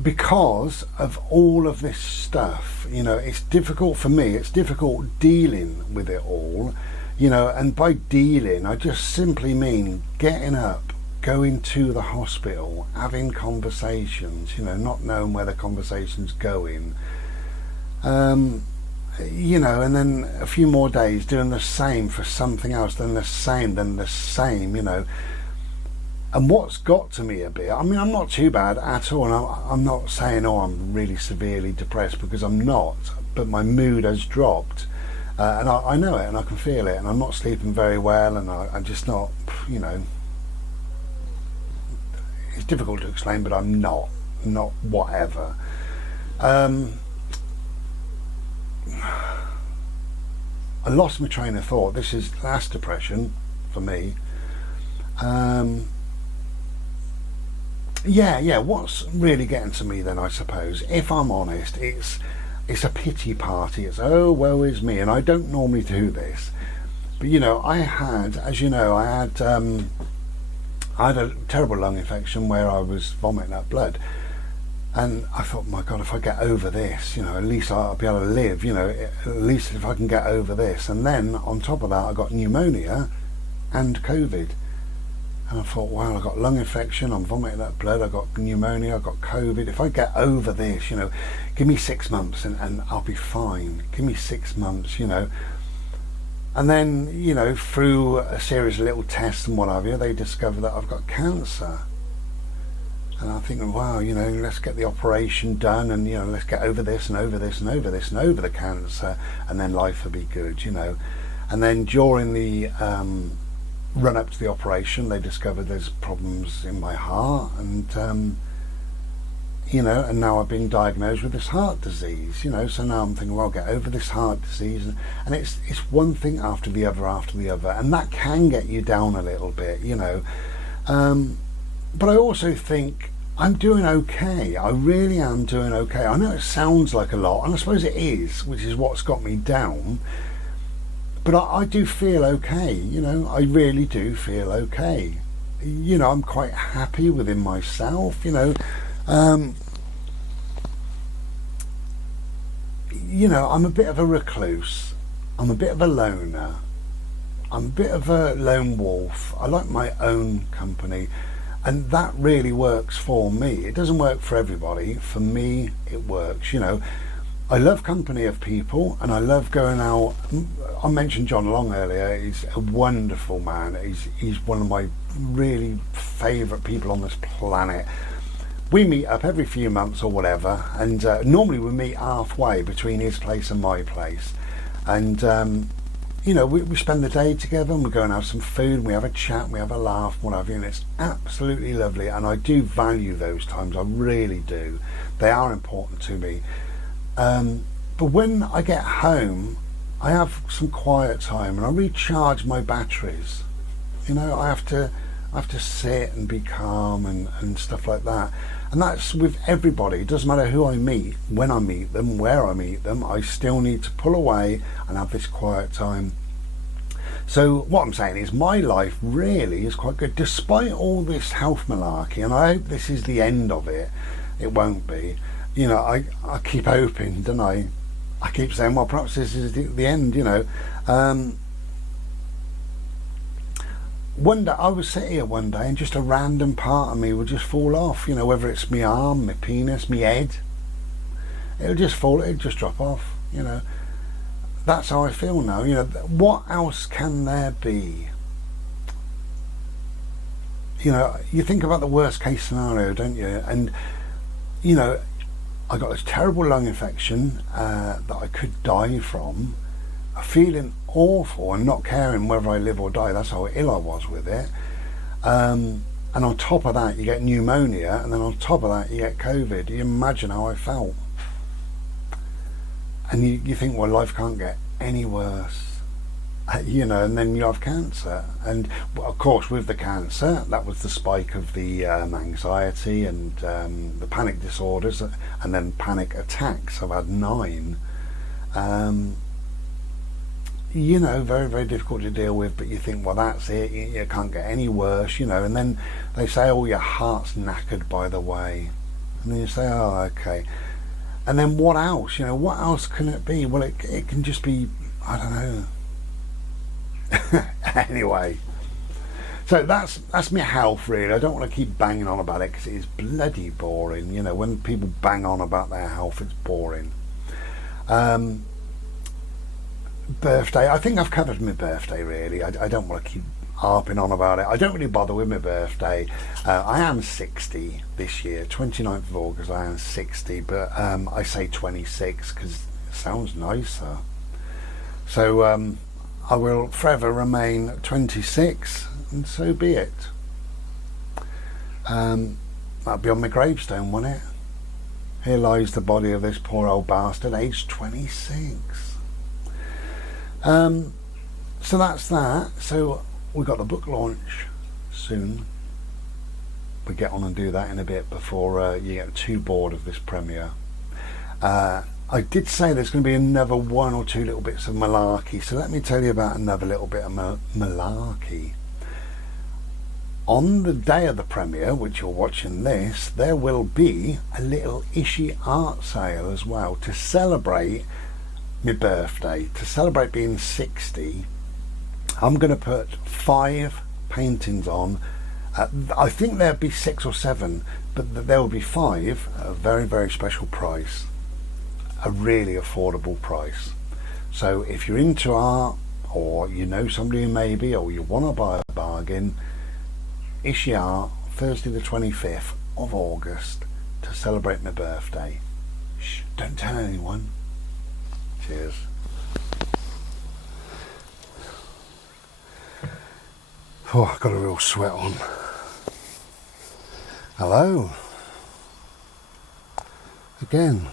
Because of all of this stuff, it's difficult for me. It's difficult dealing with it all, and by dealing, I just simply mean getting up, going to the hospital, having conversations, not knowing where the conversation's going, and then a few more days doing the same for something else, then the same, And what's got to me a bit, I'm not too bad at all, and I'm not saying, I'm really severely depressed, because I'm not, but my mood has dropped, and I know it, and I can feel it, and I'm not sleeping very well, and I'm just not, it's difficult to explain, but I'm not whatever. I lost my train of thought. That's depression for me. Yeah, what's really getting to me then, I suppose, if I'm honest, it's a pity party. It's, oh, woe is me, and I don't normally do this. But, I had a terrible lung infection where I was vomiting up blood. And I thought, my God, if I get over this, at least I'll be able to live, at least if I can get over this. And then, on top of that, I got pneumonia and COVID. And I thought, wow, I got lung infection, I'm vomiting up blood, I got pneumonia, I got COVID. If I get over this, give me 6 months and I'll be fine. Give me 6 months, And then, through a series of little tests and what have you, they discovered that I've got cancer. And I'm thinking, wow, let's get the operation done, and, let's get over this and over this and over this and over the cancer, and then life will be good, And then during the run up to the operation, they discovered there's problems in my heart, and you know, and now I've been diagnosed with this heart disease, you know, so now I'm thinking, well, I'll get over this heart disease, and it's one thing after the other, and that can get you down a little bit, you know. But I also think I'm doing okay. I really am doing okay. I know it sounds like a lot, and I suppose it is, which is what's got me down. But I do feel okay, you know. I really do feel okay. You know, I'm quite happy within myself, you know. You know, I'm a bit of a recluse. I'm a bit of a loner. I'm a bit of a lone wolf. I like my own company. And that really works for me. It doesn't work for everybody. For me, it works. You know, I love company of people, and I love going out. I mentioned John Long earlier. He's a wonderful man. He's one of my really favourite people on this planet. We meet up every few months or whatever, and normally we meet halfway between his place and my place. And you know, we spend the day together, and we go and have some food, and we have a chat, and we have a laugh, what have you, and it's absolutely lovely. And I do value those times, I really do. They are important to me. But when I get home, I have some quiet time, and I recharge my batteries. You know, I have to sit and be calm and stuff like that. And that's with everybody. It doesn't matter who I meet, when I meet them, where I meet them, I still need to pull away and have this quiet time. So what I'm saying is my life really is quite good, despite all this health malarkey, and I hope this is the end of it. It won't be. You know, I keep hoping, don't I? I keep saying, well, perhaps this is the end, you know. One day, I would sit here one day and just a random part of me would just fall off, you know, whether it's my arm, my penis, my head. It'll just fall, it'll just drop off, you know. That's how I feel now, you know. What else can there be? You know, you think about the worst case scenario, don't you? And, you know, I got this terrible lung infection that I could die from. Feeling awful and not caring whether I live or die. That's how ill I was with it. And on top of that, you get pneumonia, and then on top of that, you get COVID. You imagine how I felt. And you think, well, life can't get any worse. You know, and then you have cancer. And, well, of course, with the cancer, that was the spike of the anxiety and the panic disorders, and then panic attacks. I've had 9. You know, very, very difficult to deal with, but you think, well, that's it, you can't get any worse, you know. And then they say, oh, your heart's knackered, by the way. And then you say, oh, okay. And then what else? You know, what else can it be? Well, it can just be, I don't know. Anyway, so that's my health, really. I don't want to keep banging on about it because it is bloody boring. You know, when people bang on about their health, it's boring. Birthday, I think I've covered my birthday, really. I don't want to keep harping on about it. I don't really bother with my birthday. I am 60 this year, 29th of August. I am 60, but I say 26 because it sounds nicer. So I will forever remain 26, and so be it. That'll be on my gravestone, won't it? Here lies the body of this poor old bastard, aged 26. So that's that. So we've got the book launch soon. We get on and do that in a bit before you get too bored of this premiere. I did say there's going to be another 1 or 2 little bits of malarkey, so let me tell you about another little bit of malarkey. On the day of the premiere, which you're watching this, there will be a little Ishi art sale as well to celebrate my birthday, to celebrate being 60. I'm going to put 5 paintings on. I think there'll be 6 or 7, but there will be 5 at a very, very special price, a really affordable price. So if you're into art, or you know somebody who may be, or you want to buy a bargain, Ishi Art, Thursday the 25th of August, to celebrate my birthday. Shh, don't tell anyone. Cheers. Oh, I've got a real sweat on. Hello. again.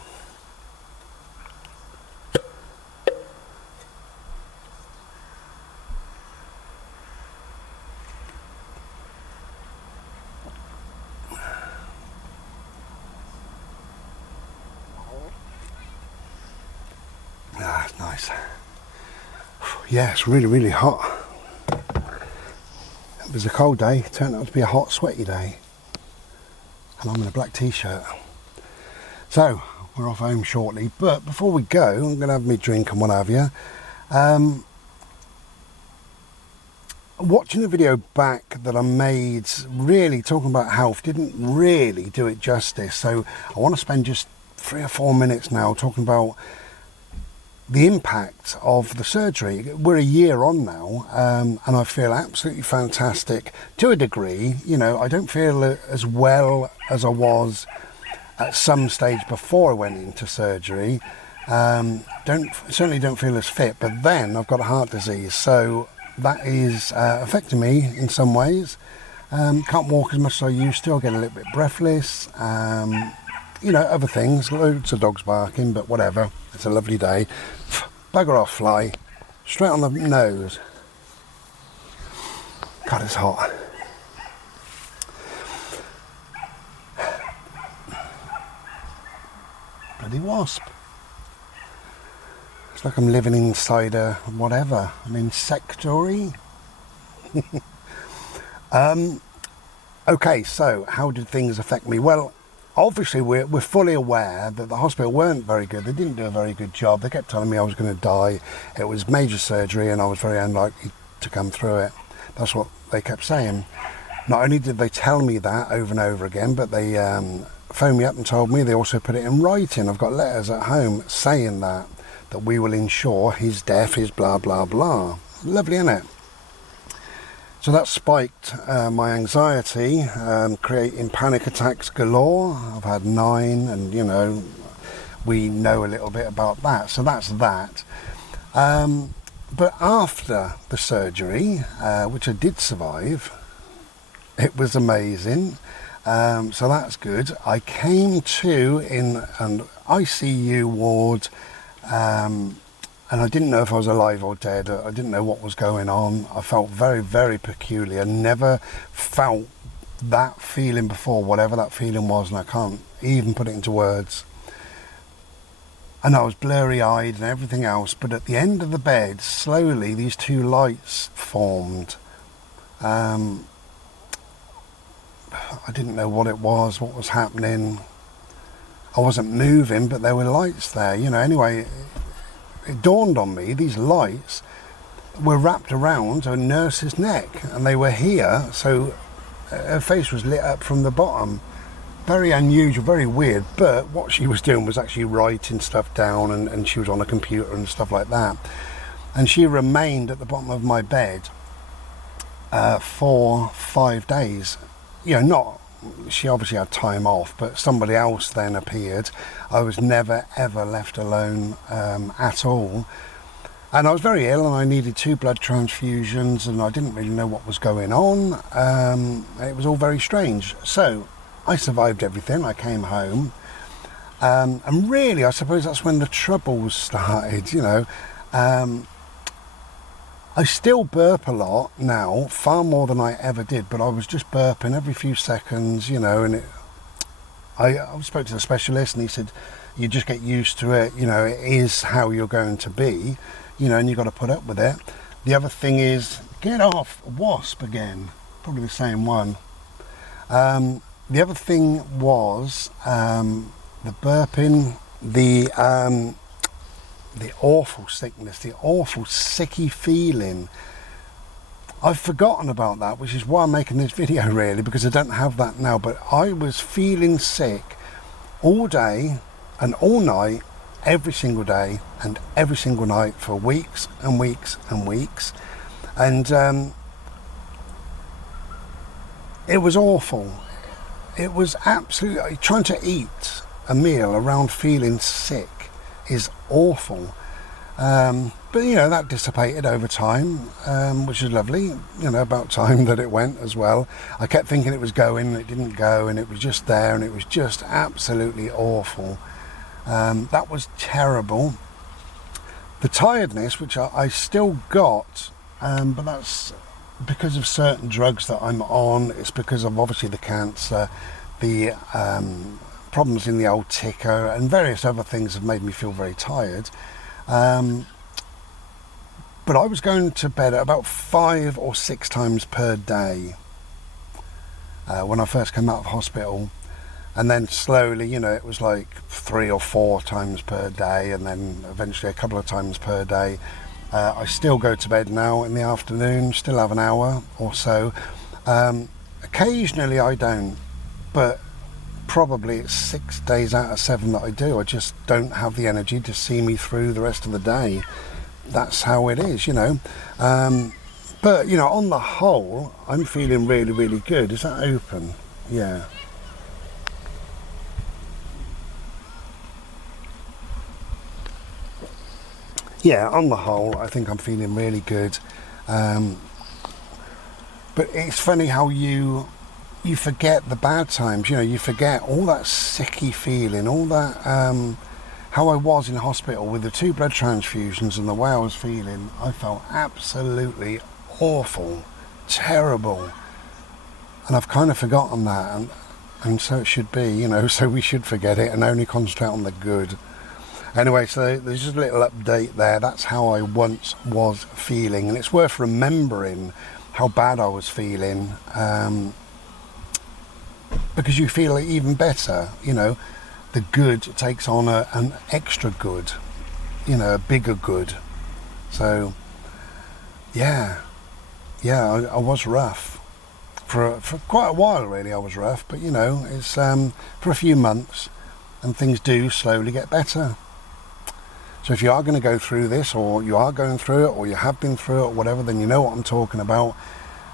Ah, it's nice. Yeah, it's really, really hot. It was a cold day, it turned out to be a hot, sweaty day. And I'm in a black t-shirt. So, we're off home shortly. But before we go, I'm going to have me drink and what have you. Watching the video back that I made, really talking about health, didn't really do it justice. So, I want to spend just 3 or 4 minutes now talking about the impact of the surgery. We're a year on now, and I feel absolutely fantastic to a degree. You know, I don't feel as well as I was at some stage before I went into surgery. Certainly don't feel as fit, but then I've got a heart disease, so that is affecting me in some ways. Can't walk as much as I used to. I get a little bit breathless. You know, other things, loads of dogs barking, but whatever. It's a lovely day. Bugger off, fly. Straight on the nose. God, it's hot. Bloody wasp. It's like I'm living inside a whatever, an insectory. Okay, so how did things affect me? Well, obviously we're fully aware that the hospital weren't very good. They didn't do a very good job. They kept telling me I was going to die. It was major surgery and I was very unlikely to come through it. That's what they kept saying. Not only did they tell me that over and over again, but they phoned me up and told me, they also put it in writing. I've got letters at home saying that we will ensure his death is blah, blah, blah. Lovely, isn't it? So that spiked my anxiety, creating panic attacks galore. I've had 9, and you know, we know a little bit about that. So that's that. But after the surgery, which I did survive, it was amazing. So that's good. I came to in an ICU ward, and I didn't know if I was alive or dead. I didn't know what was going on. I felt very, very peculiar. Never felt that feeling before, whatever that feeling was, and I can't even put it into words. And I was blurry-eyed and everything else, but at the end of the bed, slowly, these 2 lights formed. I didn't know what it was, what was happening. I wasn't moving, but there were lights there, you know. Anyway, it dawned on me, these lights were wrapped around a nurse's neck, and they were here, so her face was lit up from the bottom. Very unusual, very weird, but what she was doing was actually writing stuff down, and she was on a computer and stuff like that. And she remained at the bottom of my bed for 5 days. You know, she obviously had time off, but somebody else then appeared. I was never ever left alone at all, and I was very ill and I needed 2 blood transfusions, and I didn't really know what was going on. It was all very strange. So I survived everything. I came home, and really I suppose that's when the troubles started, you know. I still burp a lot now, far more than I ever did, but I was just burping every few seconds, you know, and I spoke to the specialist and he said, you just get used to it, you know, it is how you're going to be, you know, and you've got to put up with it. The other thing is, get off, wasp again, probably the same one. The other thing was the burping, the awful sickness, the awful sicky feeling. I've forgotten about that, which is why I'm making this video really, because I don't have that now. But I was feeling sick all day and all night, every single day and every single night for weeks and weeks and weeks. And it was awful. It was absolutely, trying to eat a meal around feeling sick is awful. But you know, that dissipated over time, which is lovely. You know, about time that it went as well. I kept thinking it was going and it didn't go, and it was just there, and it was just absolutely awful. That was terrible. The tiredness, which I still got, but that's because of certain drugs that I'm on. It's because of obviously the cancer, the problems in the old ticker, and various other things have made me feel very tired. But I was going to bed at about 5 or 6 times per day when I first came out of hospital. And then slowly, it was like 3 or 4 times per day, and then eventually a couple of times per day. I still go to bed now in the afternoon, still have an hour or so. Occasionally I don't, but probably it's 6 days out of 7 that I do. I just don't have the energy to see me through the rest of the day. That's how it is, But, on the whole, I'm feeling really, really good. Is that open? Yeah. Yeah, on the whole, I think I'm feeling really good. But it's funny how you forget the bad times. You forget all that sicky feeling, all that how I was in hospital with the 2 blood transfusions and the way I was feeling. I felt absolutely awful, terrible, and I've kind of forgotten that, and so it should be. So we should forget it and only concentrate on the good. Anyway, so there's just a little update there. That's how I once was feeling, and it's worth remembering how bad I was feeling, because you feel even better. The good takes on an extra good, a bigger good. So yeah, I was rough for quite a while, really. I was rough, but it's for a few months, and things do slowly get better. So if you are going to go through this, or you are going through it, or you have been through it, or whatever, then you know what I'm talking about.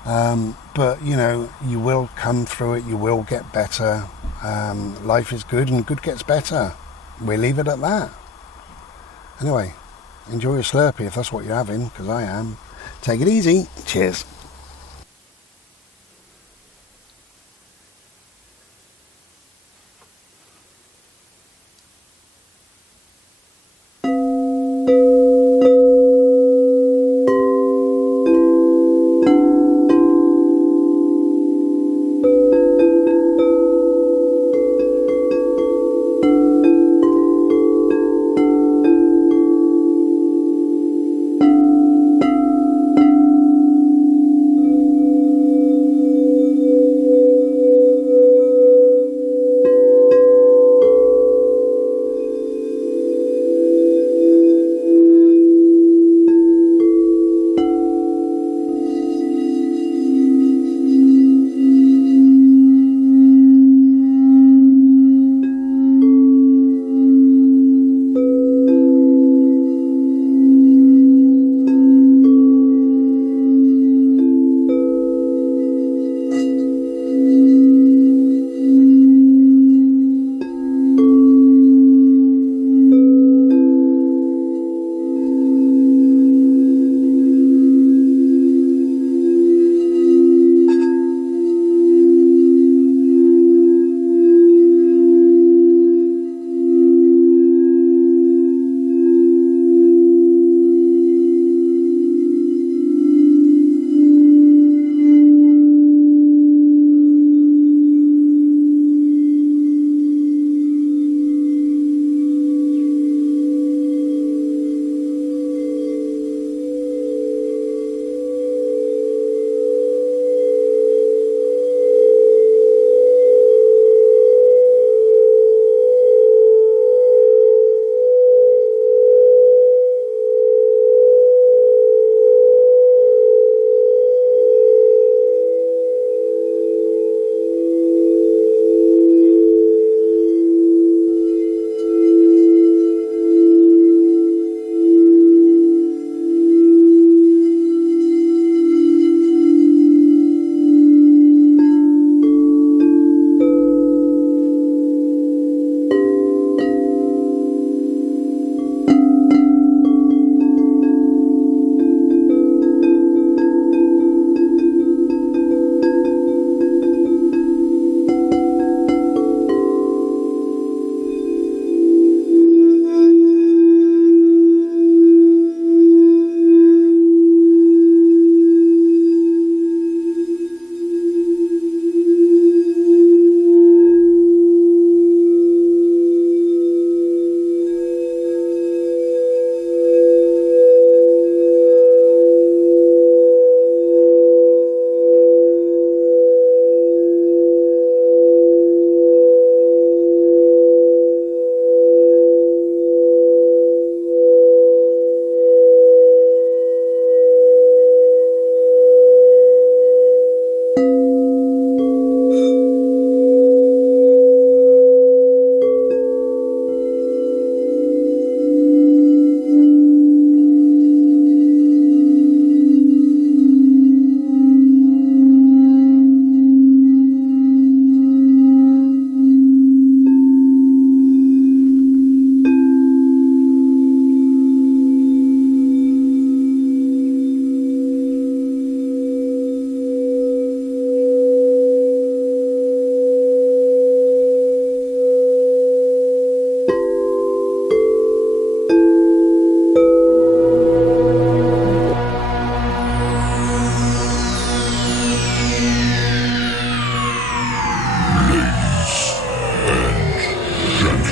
But you will come through it. You will get better. Life is good, and good gets better. We'll leave it at that. Anyway, enjoy your Slurpee if that's what you're having, because I am. Take it easy. Cheers.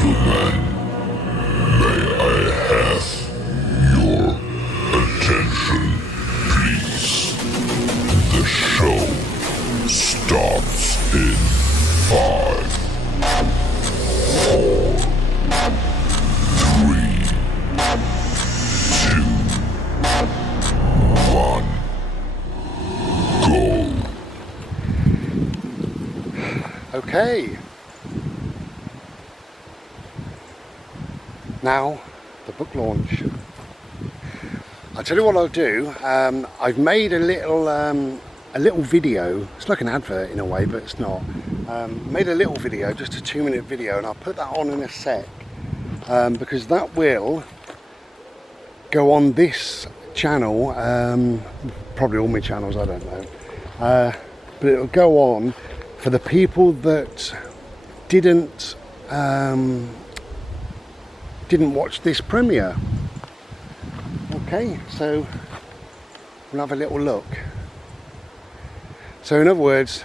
gentlemen, may I have your attention, please? The show starts in 5, 4, 3, 2, 1, go. Okay. Now, the book launch. I'll tell you what I'll do. I've made a little video. It's like an advert in a way, but it's not. Made a little video, just a 2-minute video, and I'll put that on in a sec because that will go on this channel. Probably all my channels, I don't know. But it'll go on for the people that didn't watch this premiere. Okay, so we'll have a little look. So in other words,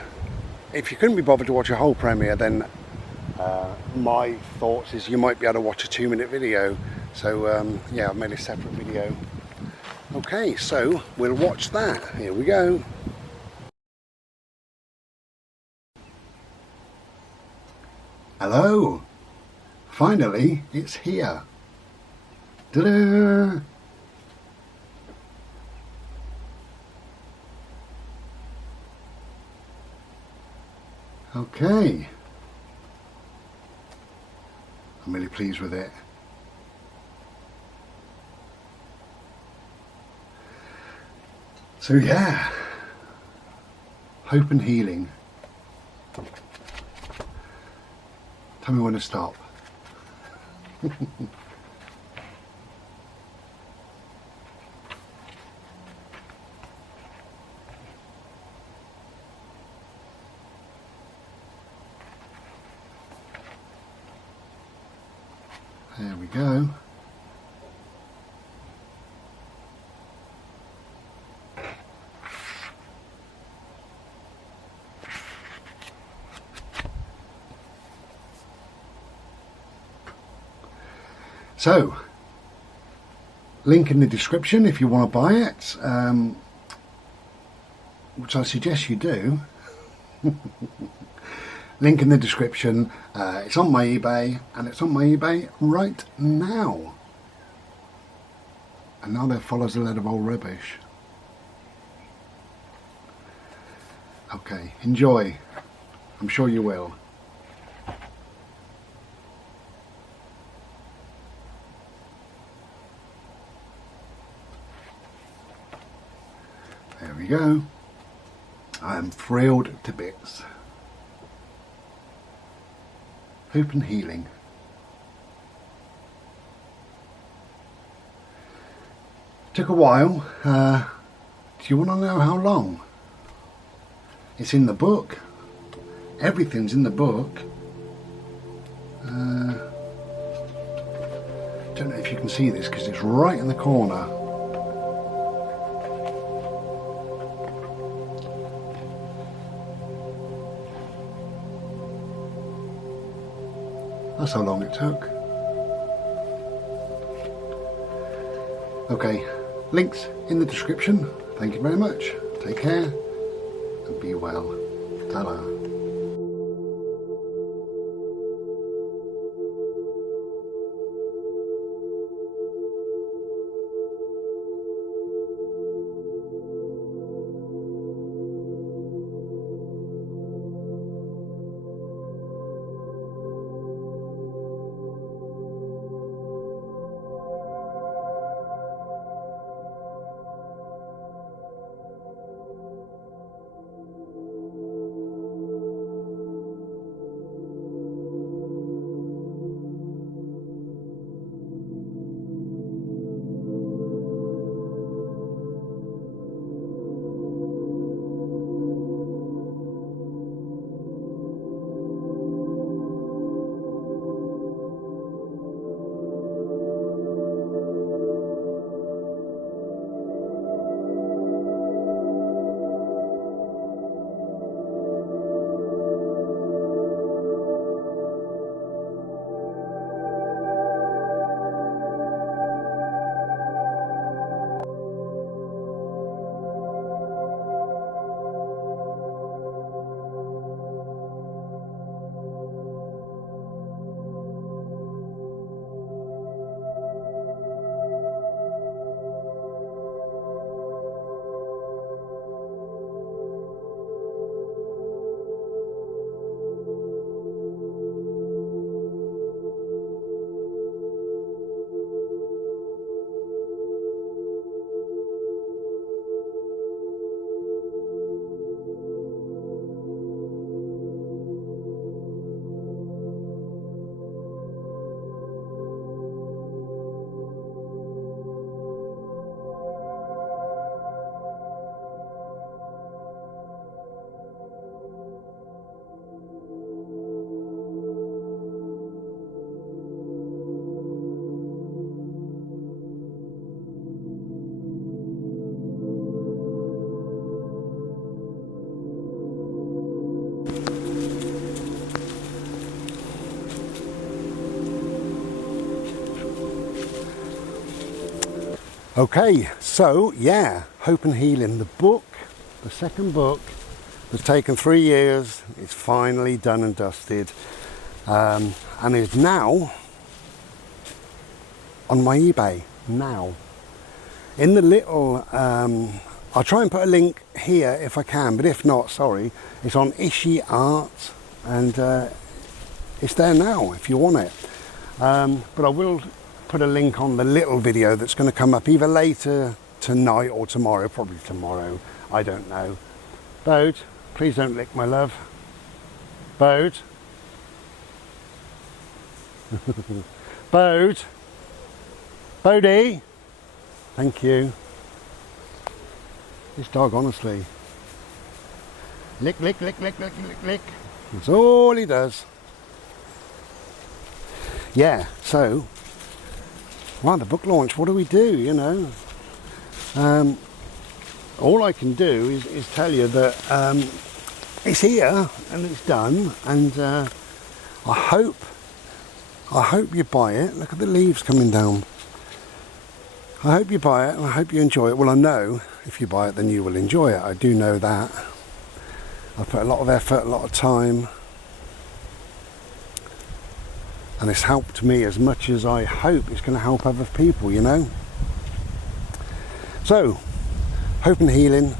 if you couldn't be bothered to watch a whole premiere, then my thoughts is you might be able to watch a 2-minute video. So yeah, I've made a separate video. Okay, so we'll watch that. Here we go. Hello. Finally, it's here. Ta-da! Okay. I'm really pleased with it. So yeah, hope and healing. Tell me when to stop. There we go. So, link in the description if you want to buy it, which I suggest you do. Link in the description. It's on my eBay, and it's on my eBay right now. And now there follows a load of old rubbish. Okay, enjoy. I'm sure you will. There we go. I am thrilled to bits. Hope and healing. Took a while. Do you want to know how long? It's in the book. Everything's in the book. Don't know if you can see this because it's right in the corner. That's how long it took. Okay, links in the description. Thank you very much. Take care and be well. Ta-da. Okay, so yeah, Hope and Healing, the book, the second book, has taken 3 years. It's finally done and dusted, and is now on my eBay now. In the little, I'll try and put a link here if I can, but if not, sorry, it's on Ishii Art, and it's there now if you want it. But I will put a link on the little video that's going to come up either later tonight or tomorrow, probably tomorrow, I don't know. Bode, please don't lick my love. Bode. Bode. Bodie. Thank you. This dog, honestly. Lick, lick, lick, lick, lick, lick, lick. That's all he does. Yeah, so, well, the book launch, what do we do, you know? All I can do is tell you that it's here and it's done, and I hope you buy it. Look at the leaves coming down. I hope you buy it and I hope you enjoy it. Well, I know if you buy it then you will enjoy it. I do know that. I've put a lot of effort, a lot of time, and it's helped me as much as I hope it's going to help other people, you know. So, Hope and Healing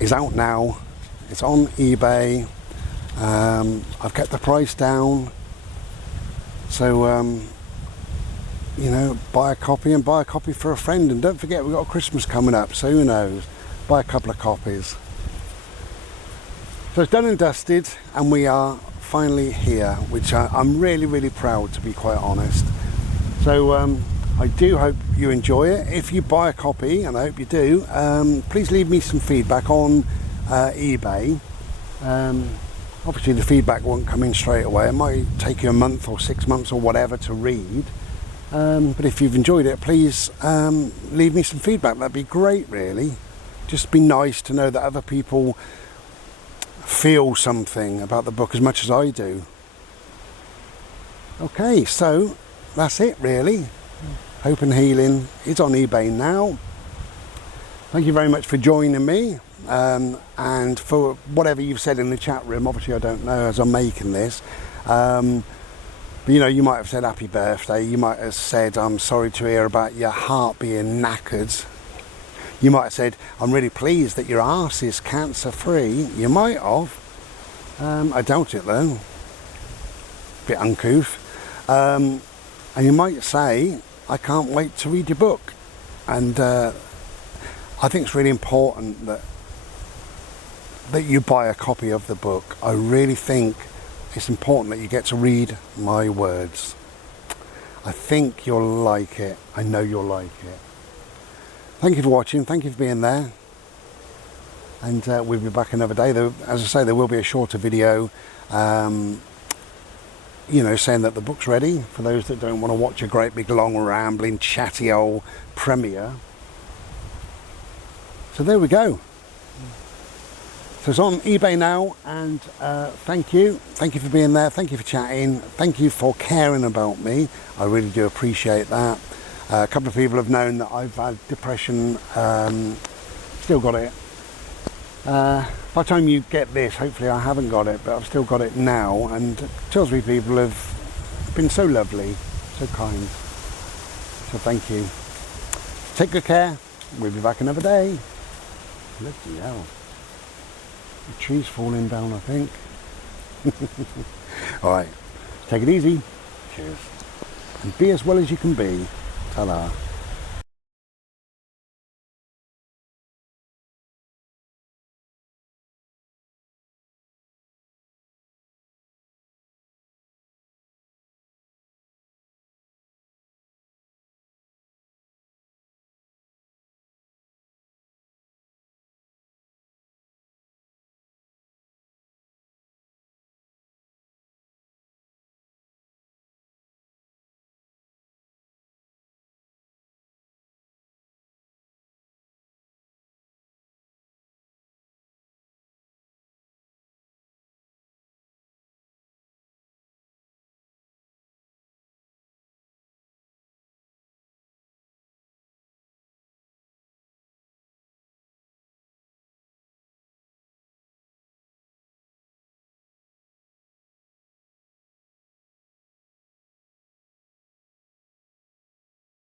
is out now. It's on eBay. I've kept the price down. So, you know, buy a copy and buy a copy for a friend. And don't forget, we've got Christmas coming up, so who knows? Buy a couple of copies. So it's done and dusted, and we are finally here, which I'm really, really proud, to be quite honest. So I do hope you enjoy it. If you buy a copy, and I hope you do, please leave me some feedback on eBay. Obviously the feedback won't come in straight away. It might take you a month or 6 months or whatever to read. But if you've enjoyed it, please leave me some feedback. That'd be great, really. Just be nice to know that other people feel something about the book as much as I do. Okay, so that's it, really. Hope and Healing is on eBay now. Thank you very much for joining me, and for whatever you've said in the chat room. Obviously I don't know as I'm making this, but you know, you might have said happy birthday, you might have said I'm sorry to hear about your heart being knackered, you might have said I'm really pleased that your arse is cancer free. You might have, I doubt it though, bit uncouth, and you might say I can't wait to read your book. And I think it's really important that you buy a copy of the book. I really think it's important that you get to read my words. I think you'll like it. I know you'll like it. Thank you for watching. Thank you for being there. And we'll be back another day. As I say, there will be a shorter video, you know, saying that the book's ready for those that don't want to watch a great big long rambling chatty old premiere. So there we go. So it's on eBay now, and thank you for being there, thank you for chatting, thank you for caring about me. I really do appreciate that. A couple of people have known that I've had depression, still got it. By the time you get this, hopefully I haven't got it, but I've still got it now, and 2 or 3 people have been so lovely, so kind. So thank you. Take good care. We'll be back another day. Bloody hell. The tree's falling down, I think. Alright, take it easy. Cheers. And be as well as you can be. Ta-da.